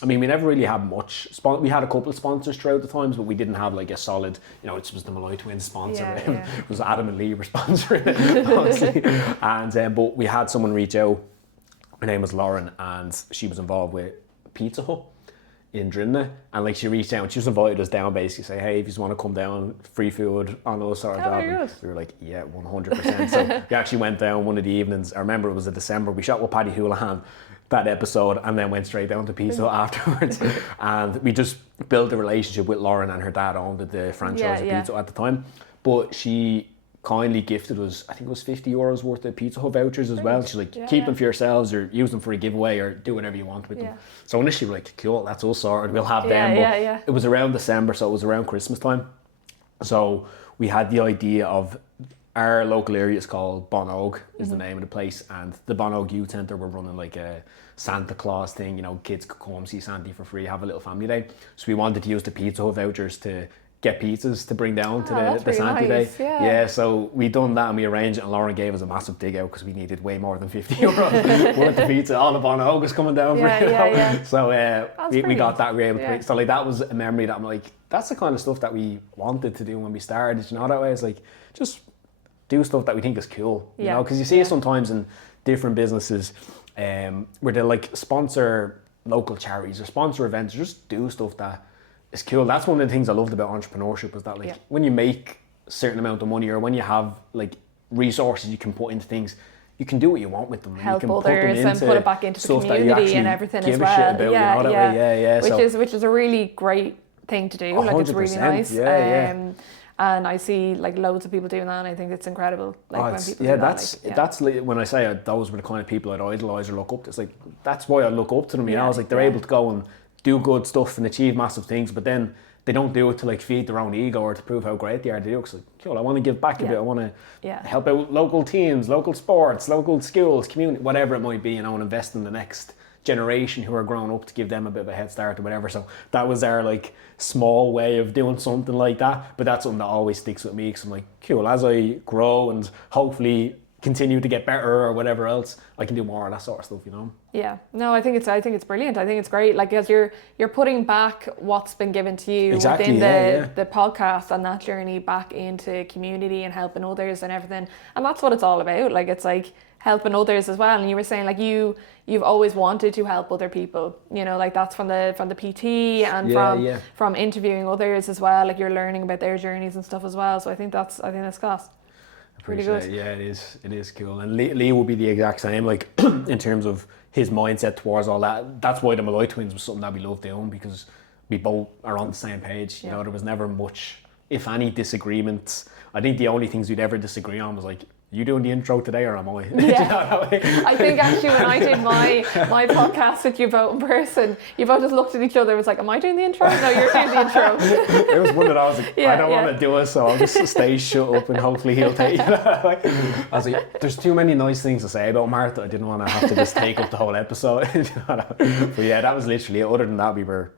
I mean, we never really had much, we had a couple of sponsors throughout the times, but we didn't have like a solid, you know, it was the Molloy twins sponsor. It was Adam and Lee were sponsoring it, honestly. And but we had someone reach out. Her name was Lauren, and she was involved with Pizza Hut in Donnelly, and like she reached out and she just invited us down, basically say, hey, if you just want to come down, free food on us or job. We were like, yeah, 100%. So we actually went down one of the evenings. I remember it was in December. We shot with Paddy Houlihan that episode, and then went straight down to Pizza Hut afterwards. And we just built a relationship with Lauren, and her dad owned the franchise of Pizza Hut at the time. But she kindly gifted us, I think it was €50 worth of Pizza Hut vouchers as well. She's like, keep them for yourselves, or use them for a giveaway, or do whatever you want with them. So initially we're like, cool, that's all sorted, we'll have them. But it was around December, so it was around Christmas time. So we had the idea of, our local area is called Bonogue, is the name of the place, and the Bonogue Youth Centre were running like a Santa Claus thing, you know, kids could come see Santa for free, have a little family day. So we wanted to use the Pizza Hut vouchers to get pizzas to bring down to the Santa nice. Day. So we done that, and we arranged it, and Lauren gave us a massive dig out because we needed way more than €50 worth of pizza. All the Bonogue was coming down for it. So we got that, we were able to so like, that was a memory that I'm like, that's the kind of stuff that we wanted to do when we started, you know, that way. It's like, just do stuff that we think is cool, you know, because you see it sometimes in different businesses where they like sponsor local charities or sponsor events, or just do stuff that is cool. That's one of the things I loved about entrepreneurship, was that like when you make a certain amount of money, or when you have like resources you can put into things, you can do what you want with them. Help you can others and put it back into the community and everything as well. Which is a really great thing to do. 100%, like, it's really nice. And I see like loads of people doing that, and I think it's incredible. Like, when people do that's when I say those were the kind of people I'd idolise or look up to. It's like, that's why I look up to them. You know, I was like, they're able to go and do good stuff and achieve massive things, but then they don't do it to like feed their own ego or to prove how great they are. They do it because, like, cool, I want to give back a bit. I want to help out local teams, local sports, local schools, community, whatever it might be. You know, and invest in the next generation who are growing up to give them a bit of a head start or whatever. So that was our like small way of doing something like that. But that's something that always sticks with me, because I'm like, cool, as I grow and hopefully continue to get better or whatever else, I can do more of that sort of stuff, you know. Yeah, no, I think it's brilliant. I think it's great, like, as you're putting back what's been given to you within the podcast and that journey back into community and helping others and everything, and that's what it's all about. Like, it's like helping others as well. And you were saying, like, you've always wanted to help other people, you know, like that's from the PT and from interviewing others as well. Like, you're learning about their journeys and stuff as well. So I think that's class. Pretty good. Yeah, it is cool. And Lee will be the exact same, like, in terms of his mindset towards all that. That's why the Molloy twins was something that we loved doing, because we both are on the same page. You know, there was never much, if any, disagreements. I think the only things we'd ever disagree on was like, you doing the intro today or am I? Yeah. I think actually when I did my podcast with you both in person, you both just looked at each other and was like, am I doing the intro? No, you're doing the intro. It was one that I was like, I don't want to do it, so I'll just stay shut up and hopefully he'll take it. I was like, there's too many nice things to say about Martha. I didn't want to have to just take up the whole episode. But yeah, that was literally it. Other than that, we were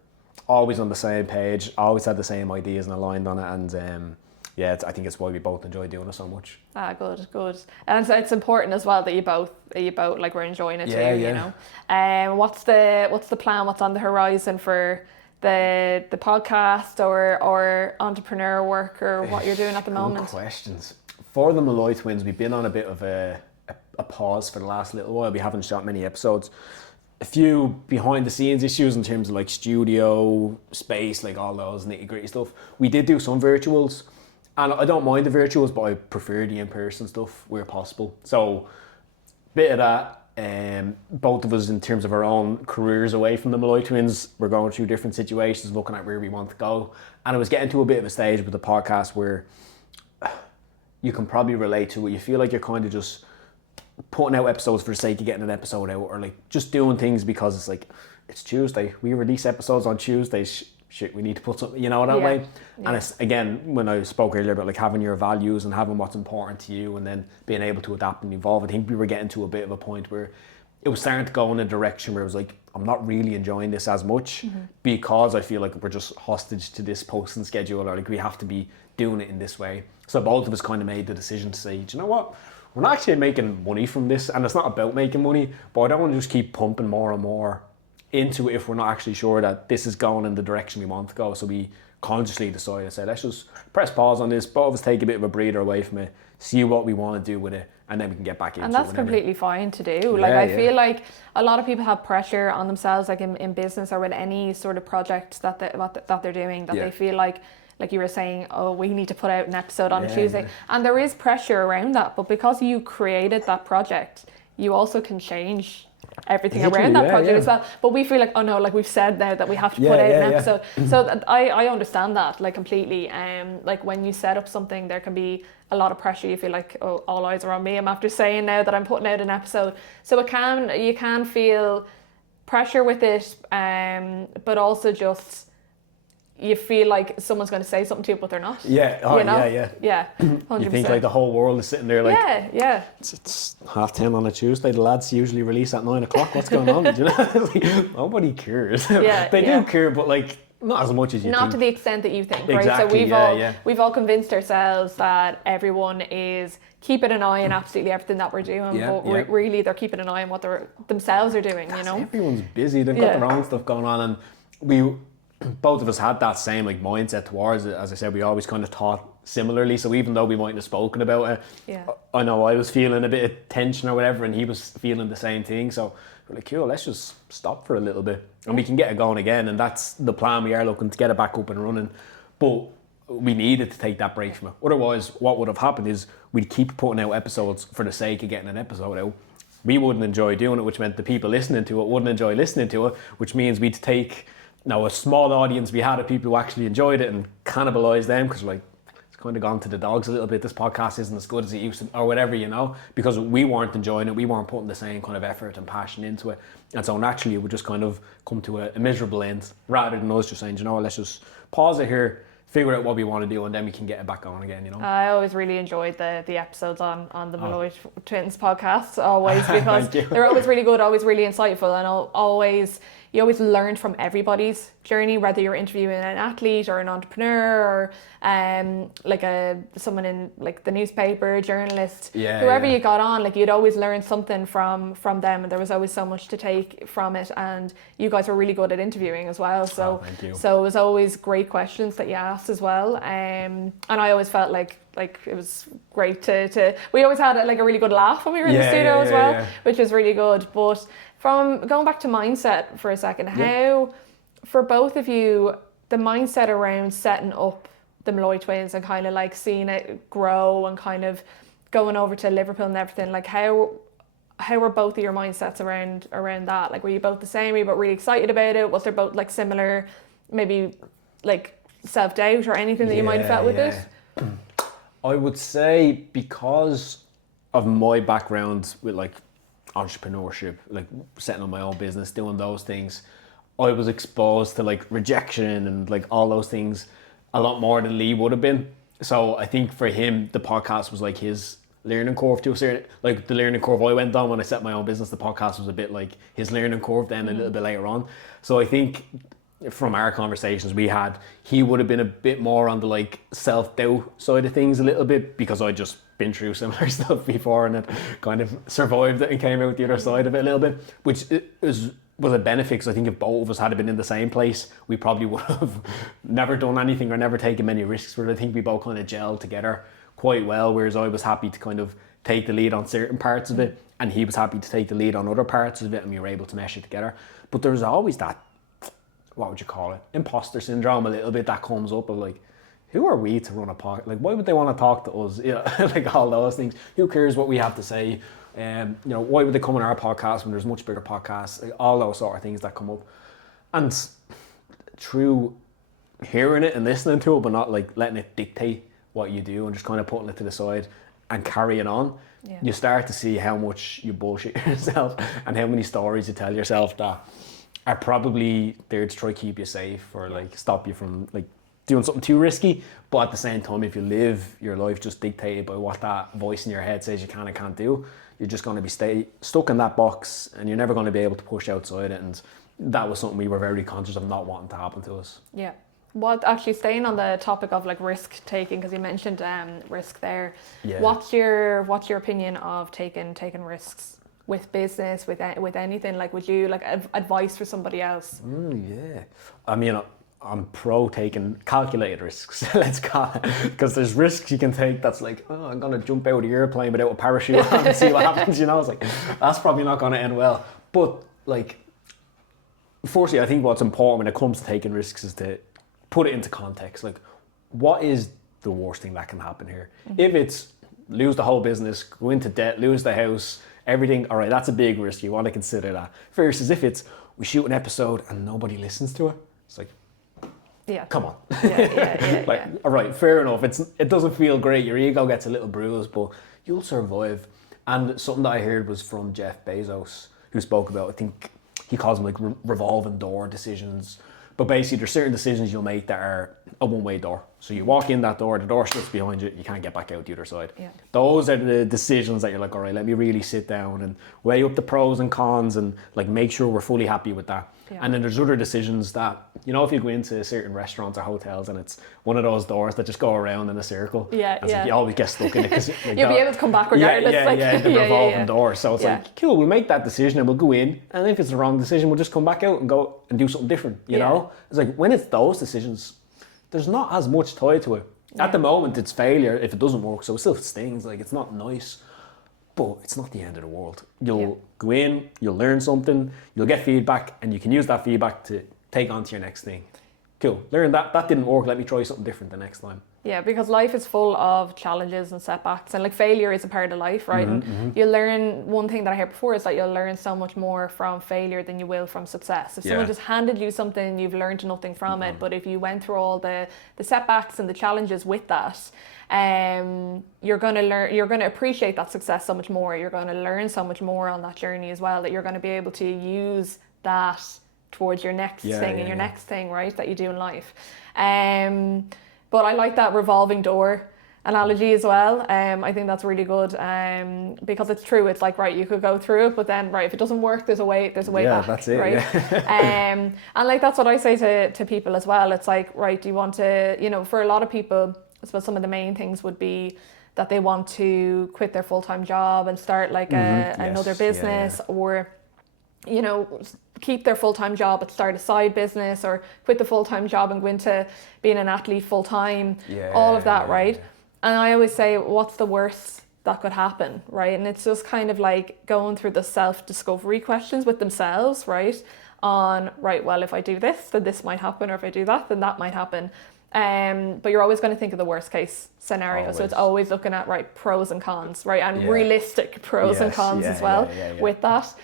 always on the same page, always had the same ideas and aligned on it, and I think it's why we both enjoy doing it so much. Good. And so it's important as well that you both like we're enjoying it too. You know. What's the plan? What's on the horizon for the podcast or entrepreneur work, or what you're doing at the moment? Good questions. For the Molloy twins, we've been on a bit of a pause for the last little while. We haven't shot many episodes. A few behind the scenes issues in terms of like studio space, like all those nitty gritty stuff. We did do some virtuals. And I don't mind the virtuals, but I prefer the in-person stuff where possible. So, bit of that. Both of us, in terms of our own careers away from the Molloy twins, we're going through different situations, looking at where we want to go. And I was getting to a bit of a stage with the podcast where you can probably relate to it. You feel like you're kind of just putting out episodes for the sake of getting an episode out, or like just doing things because it's like, it's Tuesday. We release episodes on Tuesdays. Shit, we need to put something, you know, that way. And it's, again, when I spoke earlier about like having your values and having what's important to you and then being able to adapt and evolve, I think we were getting to a bit of a point where it was starting to go in a direction where it was like, I'm not really enjoying this as much because I feel like we're just hostage to this posting schedule, or like we have to be doing it in this way. So both of us kind of made the decision to say, do you know what? We're not actually making money from this, and it's not about making money, but I don't want to just keep pumping more and more into it if we're not actually sure that this is going in the direction we want to go. So we consciously decided to say, let's just press pause on this, both of us take a bit of a breather away from it, see what we want to do with it, and then we can get back into it. And that's completely fine to do. Like, I feel like a lot of people have pressure on themselves, like in business or with any sort of project that they're doing, that they feel like you were saying, oh, we need to put out an episode on Tuesday. And there is pressure around that, but because you created that project, you also can change everything around that project as well. But we feel like, oh no, like we've said now that we have to put out an episode. So I understand that, like, completely. Like when you set up something, there can be a lot of pressure. You feel like, oh, all eyes are on me. I'm after saying now that I'm putting out an episode. So you can feel pressure with it, but also just you feel like someone's going to say something to you, but they're not. Yeah, 100%. You think like the whole world is sitting there like, it's 10:30 on a Tuesday. The lads usually release at 9 o'clock. What's going on? You know, like, nobody cares. They do care, but like not as much as you think. Not to the extent that you think, right? Exactly, so we've all convinced ourselves that everyone is keeping an eye on absolutely everything that we're doing, but really they're keeping an eye on what themselves are doing. You know, everyone's busy. They've got their own stuff going on, and we. Both of us had that same like mindset towards it. As I said, we always kind of thought similarly. So even though we mightn't have spoken about it, I know I was feeling a bit of tension or whatever, and he was feeling the same thing. So we're like, cool, let's just stop for a little bit, and we can get it going again. And that's the plan. We are looking to get it back up and running. But we needed to take that break from it. Otherwise, what would have happened is we'd keep putting out episodes for the sake of getting an episode out. We wouldn't enjoy doing it, which meant the people listening to it wouldn't enjoy listening to it, which means we'd take a small audience we had of people who actually enjoyed it and cannibalise them, because like, it's kind of gone to the dogs a little bit. This podcast isn't as good as it used to, or whatever, you know, because we weren't enjoying it. We weren't putting the same kind of effort and passion into it. And so naturally it would just kind of come to a miserable end, rather than us just saying, you know, let's just pause it here, figure out what we want to do, and then we can get it back on again, you know. I always really enjoyed the episodes on the Molloy Twins podcast, always, because they're always really good, always really insightful, and you always learn from everybody's journey, whether you're interviewing an athlete or an entrepreneur or like someone in like the newspaper, journalist, whoever you got on, like you'd always learn something from them, and there was always so much to take from it. And you guys were really good at interviewing as well, so it was always great questions that you asked as well, and I always felt like it was great to we always had like a really good laugh when we were in the studio as well, which was really good. But from going back to mindset for a second, how for both of you, the mindset around setting up the Molloy Twins and kind of like seeing it grow and kind of going over to Liverpool and everything, like how were both of your mindsets around that? Like, were you both the same? Were you both really excited about it? Was there both like similar, maybe like self-doubt or anything that you might have felt with it? I would say because of my background with like entrepreneurship, like setting up my own business, doing those things, I was exposed to like rejection and like all those things a lot more than Lee would have been. So I think for him, the podcast was like his learning curve to a certain, like the learning curve I went on when I set my own business, the podcast was a bit like his learning curve then a little bit later on. So I think from our conversations we had, he would have been a bit more on the like self-doubt side of things a little bit, because I just been through similar stuff before and had kind of survived it and came out the other side of it a little bit, which was a benefit, because I think if both of us had been in the same place, we probably would have never done anything or never taken many risks, but I think we both kind of gelled together quite well, whereas I was happy to kind of take the lead on certain parts of it and he was happy to take the lead on other parts of it, and we were able to mesh it together. But there was always that, what would you call it, imposter syndrome a little bit that comes up of like, who are we to run a podcast? Like, why would they want to talk to us? You know, like all those things. Who cares what we have to say? You know, why would they come on our podcast when there's much bigger podcasts? Like, all those sort of things that come up. And through hearing it and listening to it, but not like letting it dictate what you do and just kind of putting it to the side and carrying on, you start to see how much you bullshit yourself and how many stories you tell yourself that are probably there to try to keep you safe or like stop you from like doing something too risky. But at the same time, if you live your life just dictated by what that voice in your head says you can and can't do, you're just going to be stuck in that box and you're never going to be able to push outside it. And that was something we were very conscious of not wanting to happen to us. Yeah. What, actually staying on the topic of like risk taking, because you mentioned risk there. Yeah. What's your opinion of taking risks with business, with anything? Like, would you like advice for somebody else? Yeah. I mean, I'm pro taking calculated risks, let's call it, because there's risks you can take that's like, oh, I'm going to jump out of the airplane without a parachute on and see what happens, you know. It's like, that's probably not going to end well. But like, firstly, I think what's important when it comes to taking risks is to put it into context. Like, what is the worst thing that can happen here? If it's lose the whole business, go into debt, lose the house, everything, all right, that's a big risk. You want to consider that. Versus if it's, we shoot an episode and nobody listens to it, it's like, come on. Like, all right, fair enough. It doesn't feel great. Your ego gets a little bruised, but you'll survive. And something that I heard was from Jeff Bezos, who spoke about, I think he calls them like revolving door decisions. But basically, there's certain decisions you'll make that are a one-way door. So you walk in that door, the door shuts behind you, you can't get back out the other side. Yeah. Those are the decisions that you're like, all right, let me really sit down and weigh up the pros and cons and like make sure we're fully happy with that. Yeah. And then there's other decisions that, you know, if you go into certain restaurants or hotels and it's one of those doors that just go around in a circle, like you always get stuck in it. Cause like you'll be able to come back regardless. The revolving door. So it's like, cool, we'll make that decision and we'll go in, and if it's the wrong decision, we'll just come back out and go and do something different, you know? It's like, when it's those decisions, there's not as much tie to it. At the moment, it's failure if it doesn't work, so it still stings, like it's not nice. But it's not the end of the world. You'll go in, you'll learn something, you'll get feedback, and you can use that feedback to take on to your next thing. cool, learn that didn't work, let me try something different the next time. Yeah, because life is full of challenges and setbacks, and like failure is a part of life, right? And you learn, one thing that I heard before is that you'll learn so much more from failure than you will from success. If someone just handed you something, you've learned nothing from it. But if you went through all the setbacks and the challenges with that, you're gonna appreciate that success so much more. You're gonna learn so much more on that journey as well, that you're gonna be able to use that towards your next thing and your next thing, right, that you do in life. But I like that revolving door analogy as well. I think that's really good, because it's true. It's like, right, you could go through it, but then, right, if it doesn't work, there's a way back. That's it, right? And like, that's what I say to people as well. It's like, right, do you want to, you know, for a lot of people, I suppose some of the main things would be that they want to quit their full-time job and start like another business, or, you know, keep their full-time job but start a side business, or quit the full-time job and go into being an athlete full-time, all of that, right? And I always say, what's the worst that could happen, right? And it's just kind of like going through the self-discovery questions with themselves, right? On, right, well, if I do this, then this might happen, or if I do that, then that might happen. But you're always going to think of the worst case scenario. Always. So it's always looking at, right, pros and cons, right? And realistic pros and cons as well with that.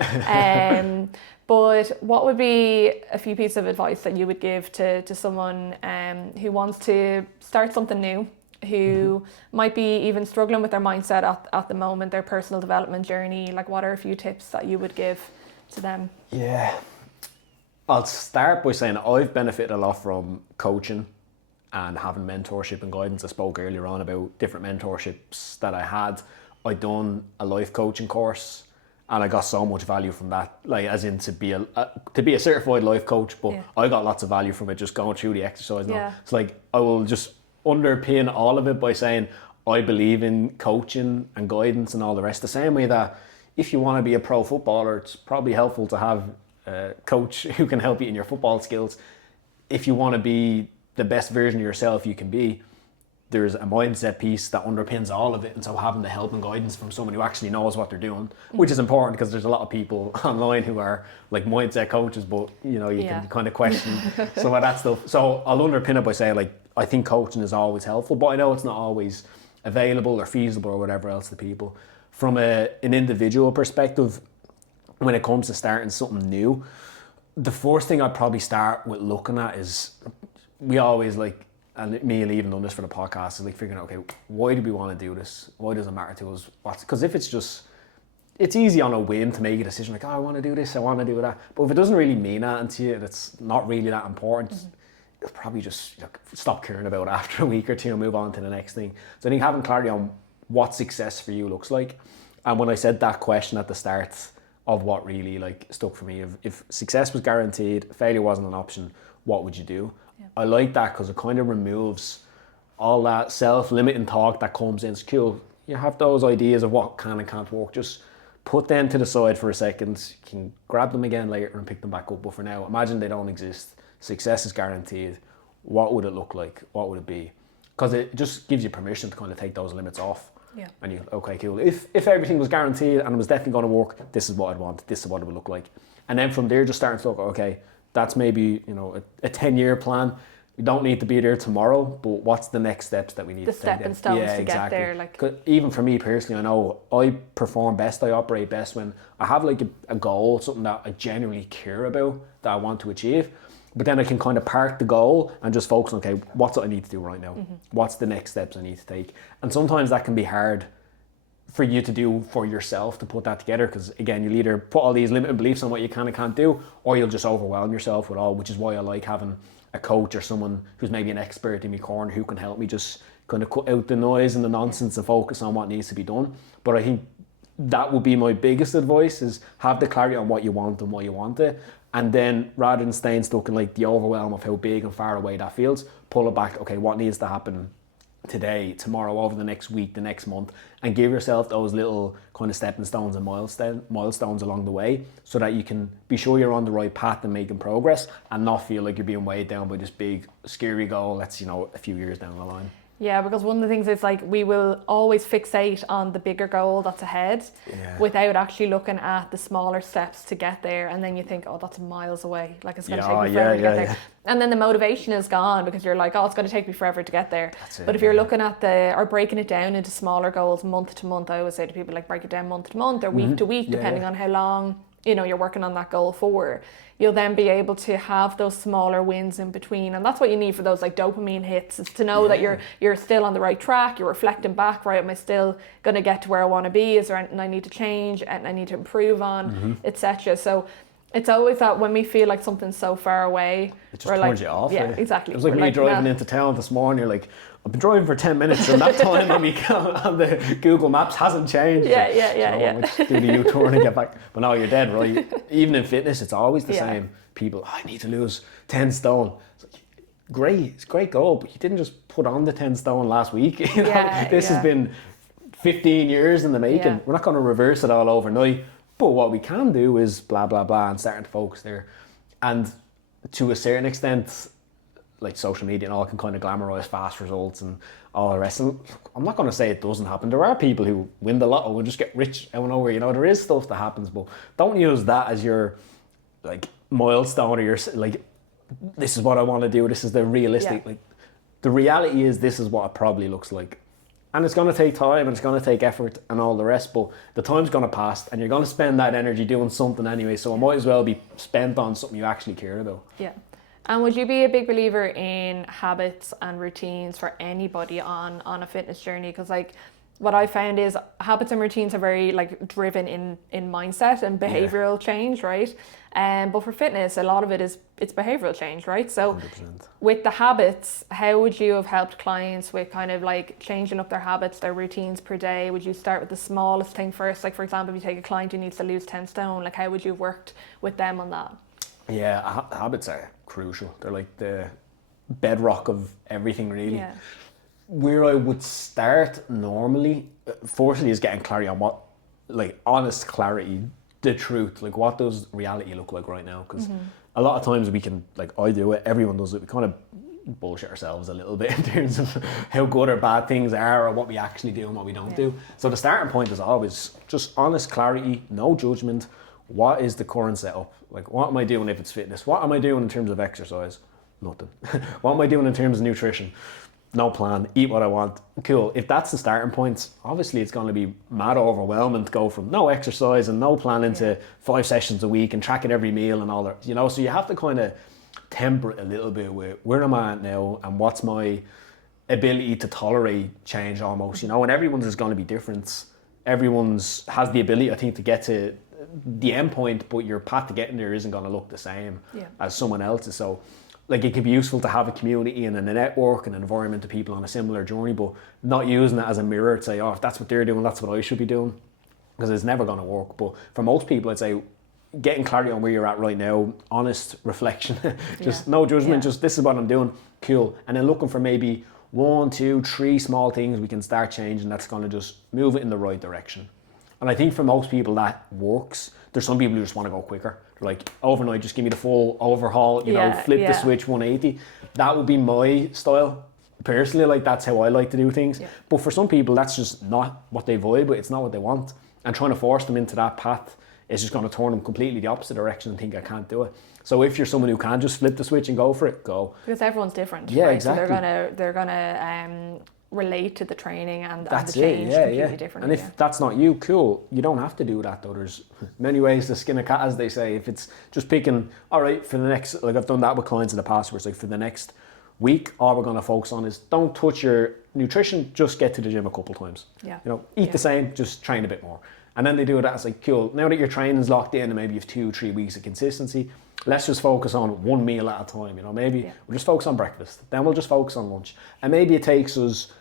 But what would be a few pieces of advice that you would give to someone who wants to start something new, who might be even struggling with their mindset at the moment, their personal development journey? Like, what are a few tips that you would give to them? Yeah, I'll start by saying I've benefited a lot from coaching and having mentorship and guidance. I spoke earlier on about different mentorships that I had. I done a life coaching course, and I got so much value from that, like, as in to be a certified life coach, but I got lots of value from it just going through the exercise now. It's like, I will just underpin all of it by saying I believe in coaching and guidance and all the rest, the same way that if you want to be a pro footballer, it's probably helpful to have a coach who can help you in your football skills. If you want to be the best version of yourself you can be, there's a mindset piece that underpins all of it. And so having the help and guidance from someone who actually knows what they're doing, which is important, because there's a lot of people online who are like mindset coaches, but you know, you can kind of question some of that stuff. So I'll underpin it by saying, like, I think coaching is always helpful, but I know it's not always available or feasible or whatever else to people. From an individual perspective, when it comes to starting something new, the first thing I'd probably start with looking at is, we always, like, and me and even done this for the podcast, is like figuring out, okay, why do we want to do this? Why does it matter to us? Because if it's just, it's easy on a whim to make a decision like, oh, I want to do this, I want to do that. But if it doesn't really mean that to you, it's not really that important, you'll probably just, you know, stop caring about it after a week or two and move on to the next thing. So I think having clarity on what success for you looks like. And when I said that question at the start of what really like stuck for me, if success was guaranteed, failure wasn't an option, what would you do? I like that because it kind of removes all that self-limiting talk that comes in. It's cool. You have those ideas of what can and can't work. Just put them to the side for a second. You can grab them again later and pick them back up. But for now, imagine they don't exist. Success is guaranteed. What would it look like? What would it be? Because it just gives you permission to kind of take those limits off. Yeah. And you, okay, cool. If everything was guaranteed and it was definitely going to work, this is what I'd want. This is what it would look like. And then from there, just starting to look, okay, that's maybe, you know, a 10-year plan. We don't need to be there tomorrow, but what's the next steps that we need to take? The stepping stones to get there. Like, even for me personally, I know I perform best, I operate best when I have like a goal, something that I genuinely care about, that I want to achieve. But then I can kind of park the goal and just focus on, okay, what's what I need to do right now? What's the next steps I need to take? And sometimes that can be hard for you to do for yourself, to put that together, because again, you'll either put all these limited beliefs on what you can and can't do, or you'll just overwhelm yourself with all, which is why I like having a coach or someone who's maybe an expert in my corner who can help me just kind of cut out the noise and the nonsense and focus on what needs to be done. But I think that would be my biggest advice, is have the clarity on what you want and why you want it. And then rather than staying stuck in like the overwhelm of how big and far away that feels, pull it back. Okay, what needs to happen today, tomorrow, over the next week, the next month, and give yourself those little kind of stepping stones and milestones along the way, so that you can be sure you're on the right path and making progress, and not feel like you're being weighed down by this big scary goal that's, you know, a few years down the line. Yeah, because one of the things is like we will always fixate on the bigger goal that's ahead without actually looking at the smaller steps to get there. And then you think, oh, that's miles away. Like it's going to take me forever to get there. And then the motivation is gone because you're like, oh, it's going to take me forever to get there. But if you're looking at or breaking it down into smaller goals month to month, I always say to people, like, break it down month to month or week to week, depending on how long, you know, you're working on that goal for. You'll then be able to have those smaller wins in between, and that's what you need for those like dopamine hits, is to know that you're still on the right track. You're reflecting back, right? Am I still going to get to where I want to be? Is there anything I need to change and I need to improve on, etc.? So it's always that when we feel like something's so far away, it just turns you off. Yeah, exactly. It was like me driving into town this morning. You're like, I've been driving for 10 minutes and that time on the Google Maps hasn't changed. Do the U-turn and get back. But no, you're dead right. Even in fitness, it's always the same. People, I need to lose 10 stone. It's like, great, it's a great goal, but you didn't just put on the 10 stone last week. You know, this has been 15 years in the making. We're not going to reverse it all overnight. But what we can do is blah, blah, blah, and starting to focus there. And to a certain extent, like social media and all can kind of glamorize fast results and all the rest. And I'm not going to say it doesn't happen. There are people who win the lotto and just get rich out of nowhere. You know, there is stuff that happens, but don't use that as your like milestone or your like, this is what I want to do. This is the realistic, like the reality is this is what it probably looks like. And it's going to take time and it's going to take effort and all the rest, but the time's going to pass and you're going to spend that energy doing something anyway. So it might as well be spent on something you actually care about. Yeah. And would you be a big believer in habits and routines for anybody on a fitness journey? Because like what I found is habits and routines are very like driven in mindset and behavioral change, right? But for fitness, a lot of it's behavioral change, right? So 100%. With the habits, how would you have helped clients with kind of like changing up their habits, their routines per day? Would you start with the smallest thing first? Like for example, if you take a client who needs to lose 10 stone, like how would you have worked with them on that? Yeah, habits are crucial. They're like the bedrock of everything, really. Yeah. Where I would start normally, fortunately, is getting clarity on what, like honest clarity, the truth, like what does reality look like right now? Because a lot of times we can, like I do it, everyone does it, we kind of bullshit ourselves a little bit in terms of how good or bad things are or what we actually do and what we don't do. So the starting point is always just honest clarity, no judgment. What is the current setup? Like, what am I doing if it's fitness? What am I doing in terms of exercise? Nothing. What am I doing in terms of nutrition? No plan. Eat what I want. Cool. If that's the starting point, obviously it's going to be mad overwhelming to go from no exercise and no plan into 5 sessions a week and tracking every meal and all that. You know, so you have to kind of temper it a little bit with where am I at now and what's my ability to tolerate change almost, you know, and everyone's is going to be different. Everyone's has the ability, I think, to get to the end point, but your path to getting there isn't going to look the same as someone else's. So like it can be useful to have a community and a network and an environment of people on a similar journey, but not using it as a mirror to say, oh, if that's what they're doing, that's what I should be doing, because it's never going to work. But for most people, I'd say getting clarity on where you're at right now, honest reflection, just no judgment, just this is what I'm doing, cool. And then looking for maybe 1, 2, 3 small things we can start changing that's going to just move it in the right direction. And I think for most people that works. There's some people who just want to go quicker. They're like, overnight, just give me the full overhaul, you know, flip the switch 180. That would be my style. Personally, like that's how I like to do things. Yeah. But for some people, that's just not what they vibe with. It's not what they want. And trying to force them into that path is just going to turn them completely the opposite direction and think I can't do it. So if you're someone who can just flip the switch and go for it, go. Because everyone's different. Yeah, right? exactly. So they're gonna relate to the training and the change completely differently. And if that's not you, cool. You don't have to do that though. There's many ways to skin a cat, as they say. If it's just picking, all right, for the next, like I've done that with clients in the past, where it's like for the next week, all we're going to focus on is don't touch your nutrition, just get to the gym a couple times. Yeah. You know, eat the same, just train a bit more. And then they do that. It's like, cool, now that your training's locked in and maybe you have 2-3 weeks of consistency, let's just focus on one meal at a time. You know, maybe we'll just focus on breakfast, then we'll just focus on lunch. And maybe it takes us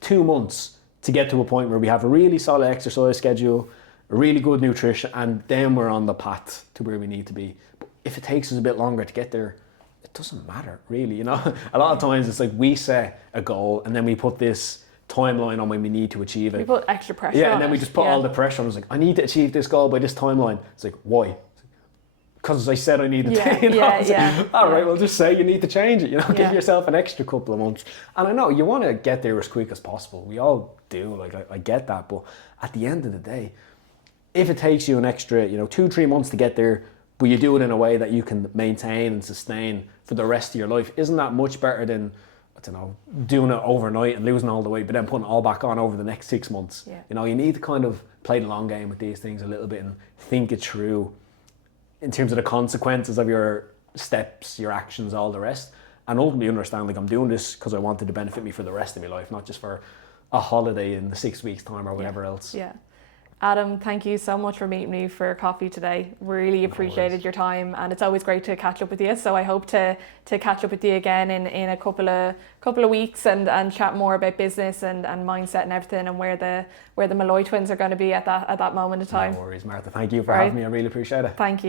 2 months to get to a point where we have a really solid exercise schedule, a really good nutrition, and then we're on the path to where we need to be. But if it takes us a bit longer to get there, it doesn't matter really, you know. A lot of times it's like we set a goal and then we put this timeline on when we need to achieve it. We put extra pressure on and then we just put all the pressure on. It's like, I need to achieve this goal by this timeline. It's like, why? because I said I needed to. All right, well, just say you need to change it. Give yourself an extra couple of months. And I know you want to get there as quick as possible. We all do. Like I get that, but at the end of the day, if it takes you an extra 2-3 months to get there, but you do it in a way that you can maintain and sustain for the rest of your life, isn't that much better than, I don't know, doing it overnight and losing all the weight, but then putting it all back on over the next 6 months? You need to kind of play the long game with these things a little bit and think it through in terms of the consequences of your steps, your actions, all the rest, and ultimately understand, like, I'm doing this because I want it to benefit me for the rest of my life, not just for a holiday in the 6 weeks time or whatever else. Adam, thank you so much for meeting me for coffee today. Really appreciated your time, and it's always great to catch up with you. So I hope to catch up with you again in a couple of weeks and chat more about business and mindset and everything, and where the Molloy twins are going to be at that moment of time. No worries, Martha. Thank you for having me. I really appreciate it. Thank you.